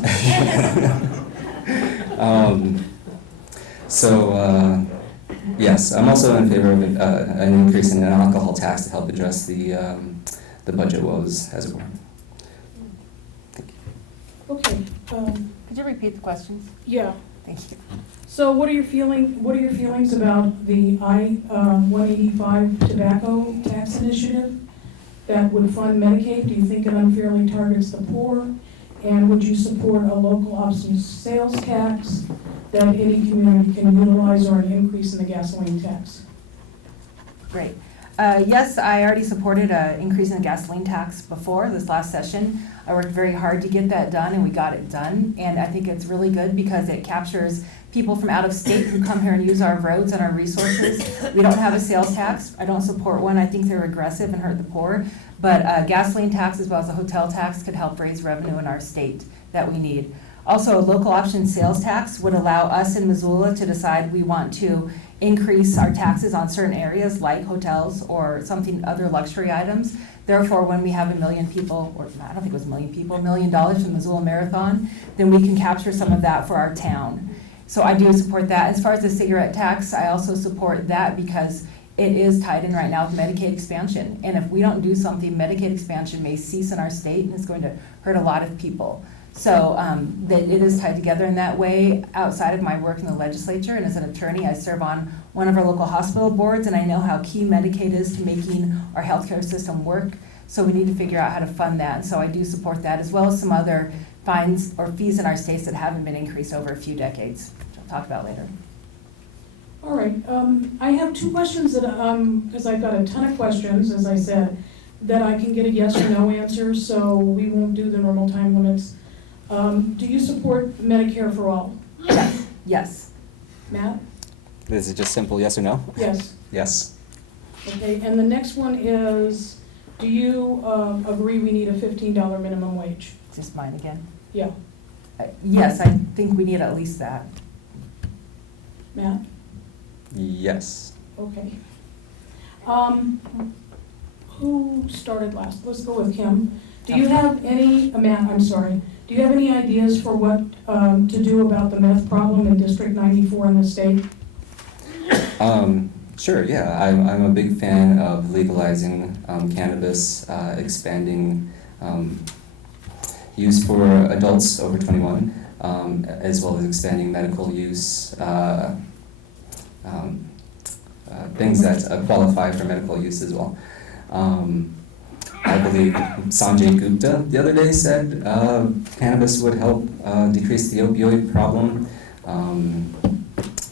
Yes, I'm also in favor of an increase in an alcohol tax to help address the budget woes, as it were. Okay. Could you repeat the questions? Yeah. Thank you. So what are your feelings about the I-185 tobacco tax initiative that would fund Medicaid? Do you think it unfairly targets the poor? And would you support a local option sales tax that any community can utilize, or an increase in the gasoline tax? Great. Yes, I already supported an increase in the gasoline tax before this last session. I worked very hard to get that done, and we got it done. And I think it's really good because it captures people from out of state who come here and use our roads and our resources. We don't have a sales tax. I don't support one. I think they're regressive and hurt the poor. But gasoline tax as well as a hotel tax could help raise revenue in our state that we need. Also, a local option sales tax would allow us in Missoula to decide we want to increase our taxes on certain areas like hotels or other luxury items. Therefore, when we have 1 million people, or I don't think it was 1 million people, $1 million from the Missoula Marathon, then we can capture some of that for our town. So I do support that. As far as the cigarette tax, I also support that because it is tied in right now with Medicaid expansion. And if we don't do something, Medicaid expansion may cease in our state, and it's going to hurt a lot of people. So that it is tied together in that way. Outside of my work in the legislature and as an attorney, I serve on one of our local hospital boards, and I know how key Medicaid is to making our healthcare system work. So we need to figure out how to fund that. And so I do support that, as well as some other fines or fees in our states that haven't been increased over a few decades, which I'll talk about later. All right. I have two questions that, because I've got a ton of questions, as I said, that I can get a yes or no answer, so we won't do the normal time limits. Do you support Medicare for all? Yes. Yes. Matt? Is it just simple yes or no? Yes. Yes. Okay, and the next one is, do you agree we need a $15 minimum wage? Is this mine again? Yeah. Yes, I think we need at least that. Matt? Yes. Okay. who started last? Let's go with Kim. Do you have any, Matt, I'm sorry, do you have any ideas for what to do about the meth problem in District 94 in the state? Sure, yeah. I'm a big fan of legalizing cannabis, expanding use for adults over 21, as well as expanding medical use, things that qualify for medical use as well. I believe Sanjay Gupta the other day said cannabis would help decrease the opioid problem.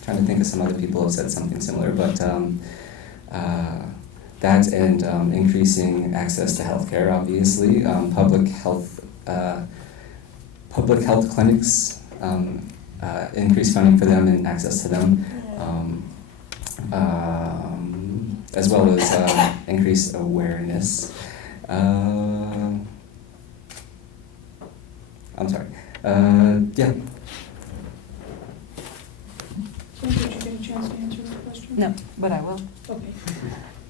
Trying to think of some other people who have said something similar, but that and increasing access to healthcare, obviously, public health clinics, increased funding for them and access to them, as well as increased awareness. I'm sorry. Yeah. Kim, did you get a chance to answer that question? No, but I will. Okay.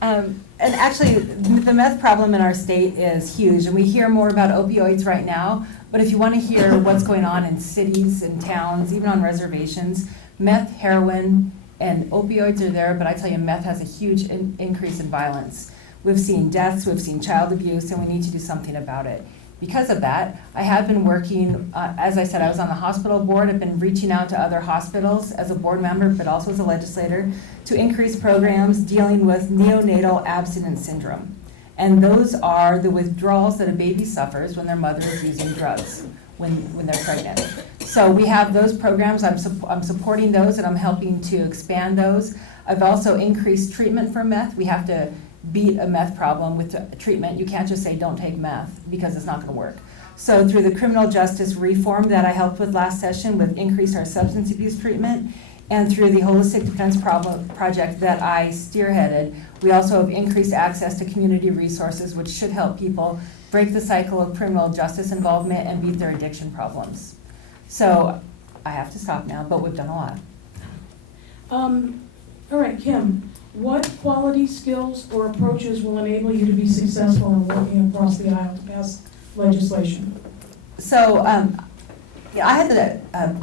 And actually, the meth problem in our state is huge, and we hear more about opioids right now, but if you want to hear what's going on in cities and towns, even on reservations, meth, heroin, and opioids are there, but I tell you, meth has a huge increase in violence. We've seen deaths, we've seen child abuse, and we need to do something about it. Because of that, I have been working, as I said, I was on the hospital board. I've been reaching out to other hospitals as a board member, but also as a legislator, to increase programs dealing with neonatal abstinence syndrome. And those are the withdrawals that a baby suffers when their mother is using drugs when they're pregnant. So we have those programs. I'm supporting those, and I'm helping to expand those. I've also increased treatment for meth. We have to beat a meth problem with treatment. You can't just say don't take meth because it's not going to work. So through the criminal justice reform that I helped with last session, we've increased our substance abuse treatment, and through the holistic defense project that I spearheaded, we also have increased access to community resources, which should help people break the cycle of criminal justice involvement and beat their addiction problems. So I have to stop now, but we've done a lot. All right, Kim, what quality, skills, or approaches will enable you to be successful in working across the aisle to pass legislation? So I had the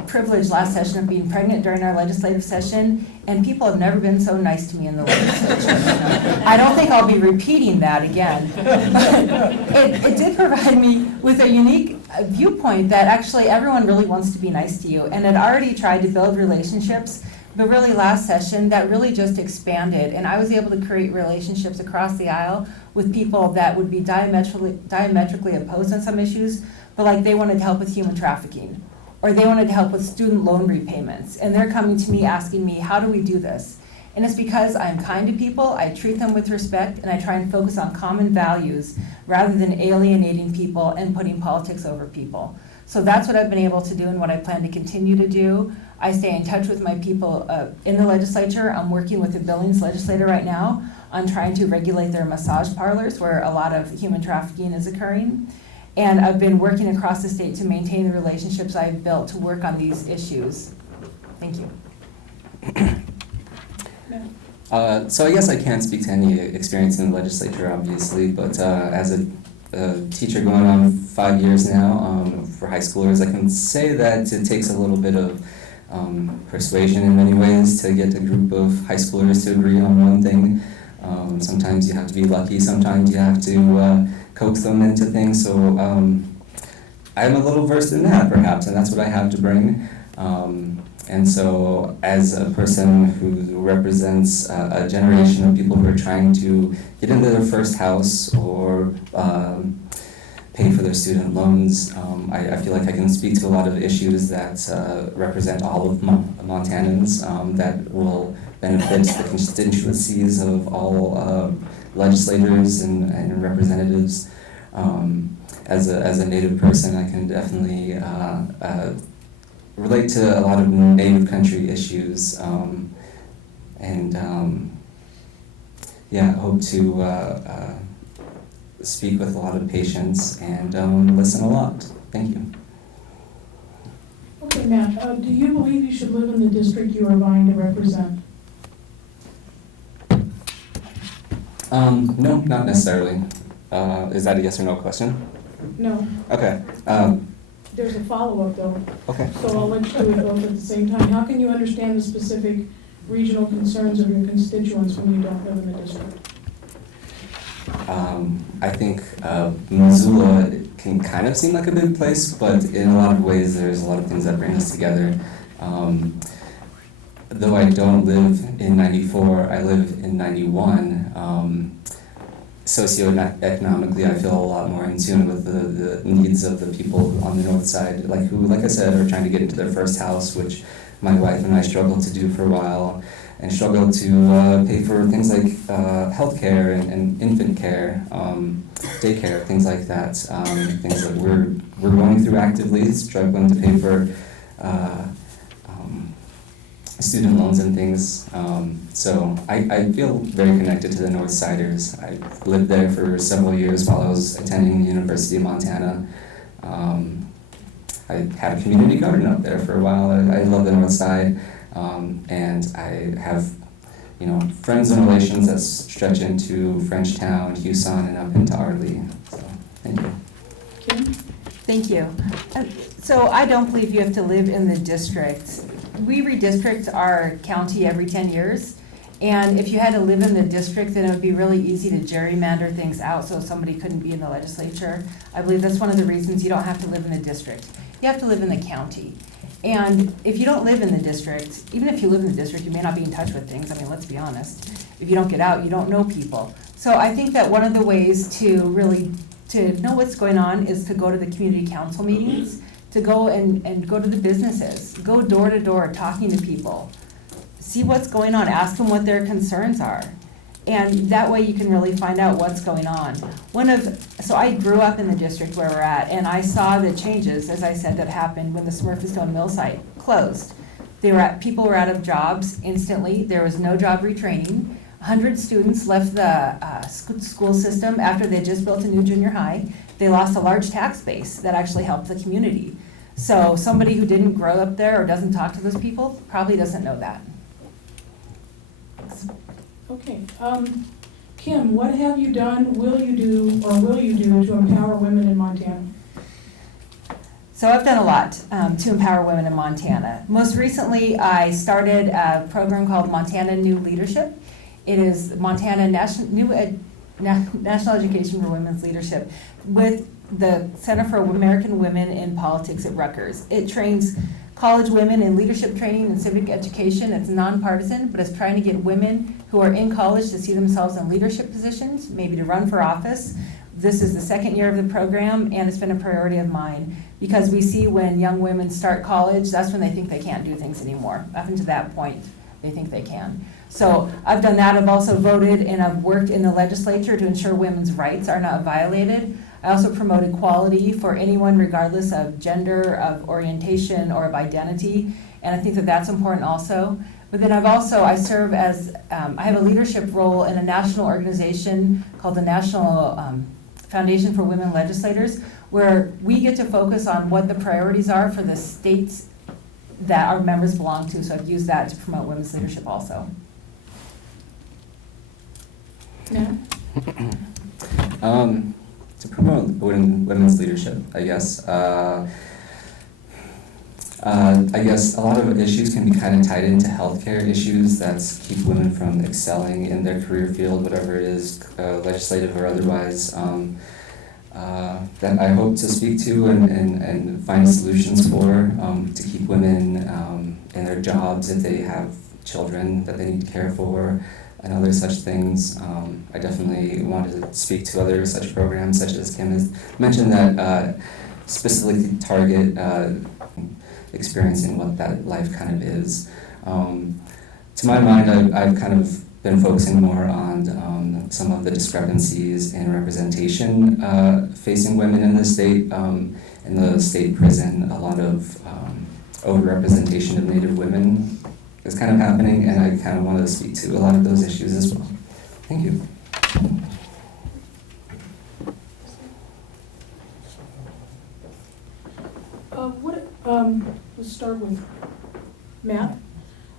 privilege last session of being pregnant during our legislative session, and people have never been so nice to me in the legislature. I don't think I'll be repeating that again. But it did provide me with a unique viewpoint that actually everyone really wants to be nice to you, and had already tried to build relationships. But really last session, that really just expanded, and I was able to create relationships across the aisle with people that would be diametrically opposed on some issues, but like they wanted help with human trafficking, or they wanted help with student loan repayments, and they're coming to me asking me, how do we do this? And it's because I'm kind to people, I treat them with respect, and I try and focus on common values rather than alienating people and putting politics over people. So that's what I've been able to do and what I plan to continue to do. I stay in touch with my people in the legislature. I'm working with the Billings legislator right now on trying to regulate their massage parlors where a lot of human trafficking is occurring. And I've been working across the state to maintain the relationships I've built to work on these issues. Thank you. So I guess I can't speak to any experience in the legislature, obviously, but as a teacher going on 5 years now for high schoolers, I can say that it takes a little bit of persuasion in many ways to get a group of high schoolers to agree on one thing. Sometimes you have to be lucky, sometimes you have to coax them into things, so I'm a little versed in that perhaps, and that's what I have to bring. And so as a person who represents a generation of people who are trying to get into their first house or pay for their student loans, I feel like I can speak to a lot of issues that represent all of Montanans that will benefit the constituencies of all legislators and representatives. As a Native person, I can definitely relate to a lot of Native country issues, yeah, hope to speak with a lot of patience and listen a lot. Thank you. Okay, Matt, do you believe you should live in the district you are vying to represent? No, not necessarily. Is that a yes or no question? No, Okay. there's a follow-up though, Okay. so I'll let you do it both at the same time. How can you understand the specific regional concerns of your constituents when you don't live in the district? I think Missoula can kind of seem like a big place, but in a lot of ways, there's a lot of things that bring us together. Though I don't live in 94, I live in 91. Socioeconomically, I feel a lot more in tune with the needs of the people on the north side, who, like I said, are trying to get into their first house, which my wife and I struggled to do for a while, and struggled to pay for things like healthcare and infant care, daycare, things like that. Things that we're going through actively, struggling to pay for student loans and things. So I feel very connected to the North Siders. I lived there for several years while I was attending the University of Montana. I had a community garden up there for a while. I love the North Side. And I have, friends and relations that stretch into Frenchtown, Houston, and up into Arley. So, thank you. Kim? Thank you. So I don't believe you have to live in the district. We redistrict our county every 10 years. And if you had to live in the district, then it would be really easy to gerrymander things out so somebody couldn't be in the legislature. I believe that's one of the reasons you don't have to live in the district. You have to live in the county. And if you don't live in the district, even if you live in the district, you may not be in touch with things. I mean, let's be honest. If you don't get out, you don't know people. So I think that one of the ways to really to know what's going on is to go to the community council meetings, to go and go to the businesses, go door to door talking to people, see what's going on, ask them what their concerns are. And that way you can really find out what's going on. So I grew up in the district where we're at, and I saw the changes, as I said, that happened when the Smurfestone Mill site closed. People were out of jobs instantly. There was no job retraining. 100 students left the school system after they just built a new junior high. They lost a large tax base that actually helped the community. So somebody who didn't grow up there or doesn't talk to those people probably doesn't know that. Okay. Kim, what have you done, will you do to empower women in Montana? So I've done a lot to empower women in Montana. Most recently, I started a program called Montana New Leadership. It is Montana National Education for Women's Leadership with the Center for American Women in Politics at Rutgers. It trains college women in leadership training and civic education. It's nonpartisan, but it's trying to get women who are in college to see themselves in leadership positions, maybe to run for office. This is the second year of the program, and it's been a priority of mine because we see when young women start college, that's when they think they can't do things anymore. Up until that point, they think they can. So I've done that. I've also voted and I've worked in the legislature to ensure women's rights are not violated. I also promote equality for anyone regardless of gender, of orientation, or of identity, and I think that that's important also. But then I serve as, I have a leadership role in a national organization called the National Foundation for Women Legislators, where we get to focus on what the priorities are for the states that our members belong to, so I've used that to promote women's leadership also. Yeah. To promote women's leadership, I guess. I guess a lot of issues can be kind of tied into healthcare issues that keep women from excelling in their career field, whatever it is, legislative or otherwise, that I hope to speak to and find solutions for to keep women in their jobs if they have children that they need to care for and other such things. I definitely wanted to speak to other such programs, such as Kim has mentioned, that specifically target experiencing what that life kind of is. To my mind, I've kind of been focusing more on some of the discrepancies in representation facing women in the state. In the state prison, a lot of overrepresentation of Native women is kind of happening, and I kind of wanted to speak to a lot of those issues as well. Thank you. Let's start with Matt.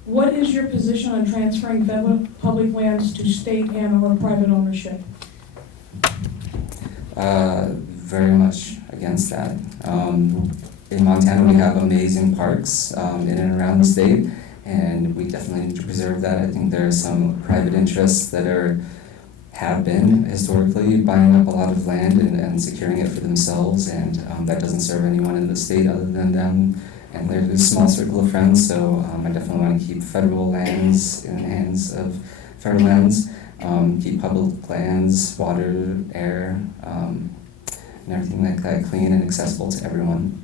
What is your position on transferring federal public lands to state and or private ownership? Very much against that. In Montana, we have amazing parks in and around the state, and we definitely need to preserve that. I think there are some private interests that have been historically buying up a lot of land and securing it for themselves, and that doesn't serve anyone in the state other than them. And there's a small circle of friends, so I definitely want to keep federal lands in the hands of federal lands, keep public lands, water, air, and everything like that clean and accessible to everyone.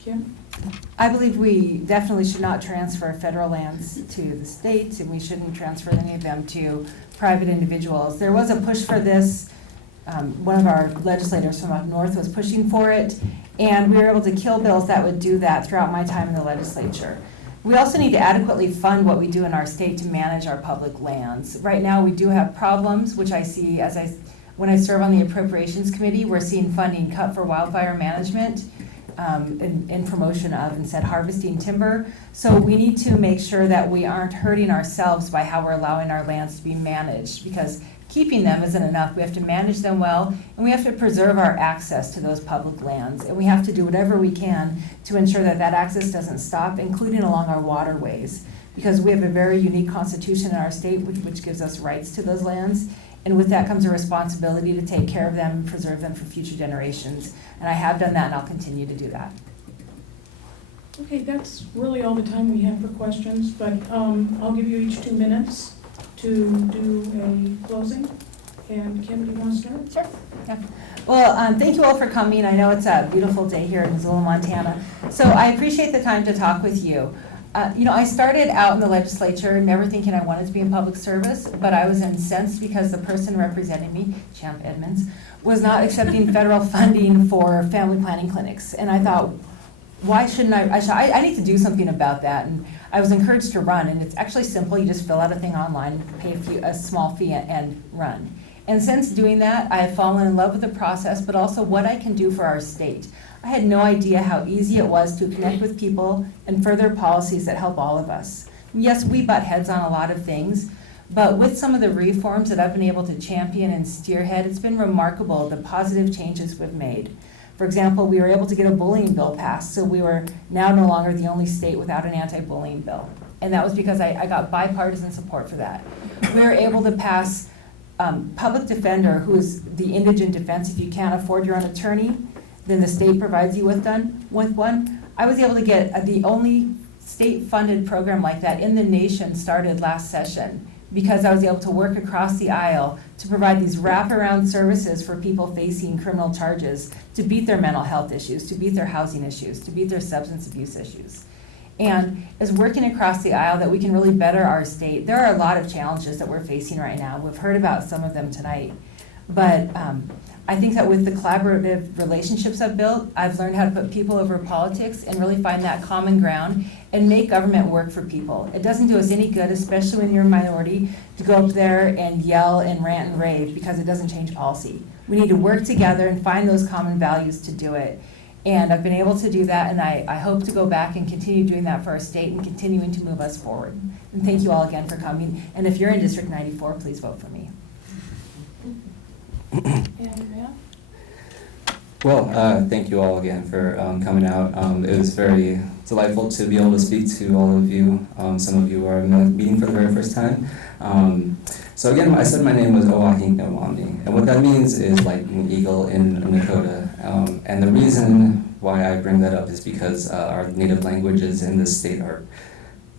Kim? I believe we definitely should not transfer federal lands to the states, and we shouldn't transfer any of them to private individuals. There was a push for this. One of our legislators from up north was pushing for it, and we were able to kill bills that would do that throughout my time in the legislature. We also need to adequately fund what we do in our state to manage our public lands. Right now, we do have problems, which I see when I serve on the Appropriations Committee. We're seeing funding cut for wildfire management in promotion of instead harvesting timber. So we need to make sure that we aren't hurting ourselves by how we're allowing our lands to be managed, because keeping them isn't enough. We have to manage them well, and we have to preserve our access to those public lands. And we have to do whatever we can to ensure that that access doesn't stop, including along our waterways, because we have a very unique constitution in our state which gives us rights to those lands. And with that comes a responsibility to take care of them and preserve them for future generations. And I have done that, and I'll continue to do that. Okay, that's really all the time we have for questions, but I'll give you each 2 minutes to do a closing. And Kim, do you want to start? Sure. Yeah. Well, thank you all for coming. I know it's a beautiful day here in Missoula, Montana. So I appreciate the time to talk with you. I started out in the legislature never thinking I wanted to be in public service, but I was incensed because the person representing me, Champ Edmonds, was not accepting federal funding for family planning clinics. And I thought, why shouldn't I need to do something about that. And I was encouraged to run, and it's actually simple. You just fill out a thing online, pay a small fee, and run. And since doing that, I have fallen in love with the process, but also what I can do for our state. I had no idea how easy it was to connect with people and further policies that help all of us. Yes, we butt heads on a lot of things, but with some of the reforms that I've been able to champion and spearhead, it's been remarkable the positive changes we've made. For example, we were able to get a bullying bill passed, so we were now no longer the only state without an anti-bullying bill. And that was because I got bipartisan support for that. We were able to pass public defender, who is the indigent defense. If you can't afford your own attorney, then the state provides you with one. I was able to get the only state-funded program like that in the nation started last session, because I was able to work across the aisle to provide these wraparound services for people facing criminal charges, to beat their mental health issues, to beat their housing issues, to beat their substance abuse issues. And as working across the aisle that we can really better our state. There are a lot of challenges that we're facing right now. We've heard about some of them tonight. But I think that with the collaborative relationships I've built, I've learned how to put people over politics and really find that common ground and make government work for people. It doesn't do us any good, especially when you're a minority, to go up there and yell and rant and rave, because it doesn't change policy. We need to work together and find those common values to do it. And I've been able to do that, and I hope to go back and continue doing that for our state and continuing to move us forward. And thank you all again for coming. And if you're in District 94, please vote for me. Well, thank you all again for coming out. It was very delightful to be able to speak to all of you. Some of you are meeting for the very first time. So again, I said my name was Oahinknawamni, and what that means is like an eagle in Nakota. And the reason why I bring that up is because our native languages in this state are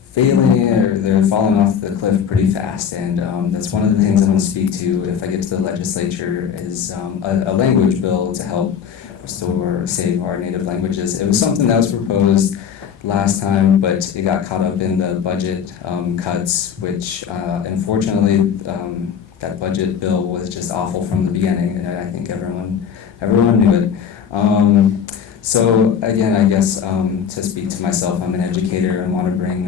failing, or they're falling off the cliff pretty fast, and that's one of the things I want to speak to if I get to the legislature is a language bill to help restore, save our native languages. It was something that was proposed last time, but it got caught up in the budget cuts, which unfortunately that budget bill was just awful from the beginning, and I think everyone knew it. So again, I guess to speak to myself, I'm an educator and want to bring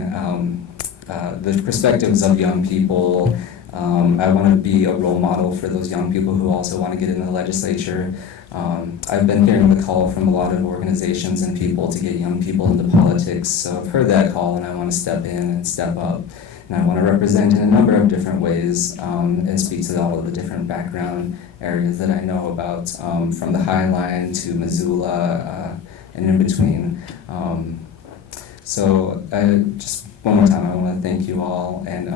the perspectives of young people I want to be a role model for those young people who also want to get in the legislature. I've been hearing the call from a lot of organizations and people to get young people into politics, so I've heard that call and I want to step in and step up. And I want to represent in a number of different ways and speak to all of the different background areas that I know about, from the High Line to Missoula and in between. So just one more time, I want to thank you all, and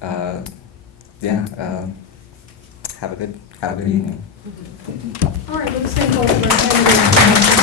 have a good evening. All right, let's thank all of our candidates.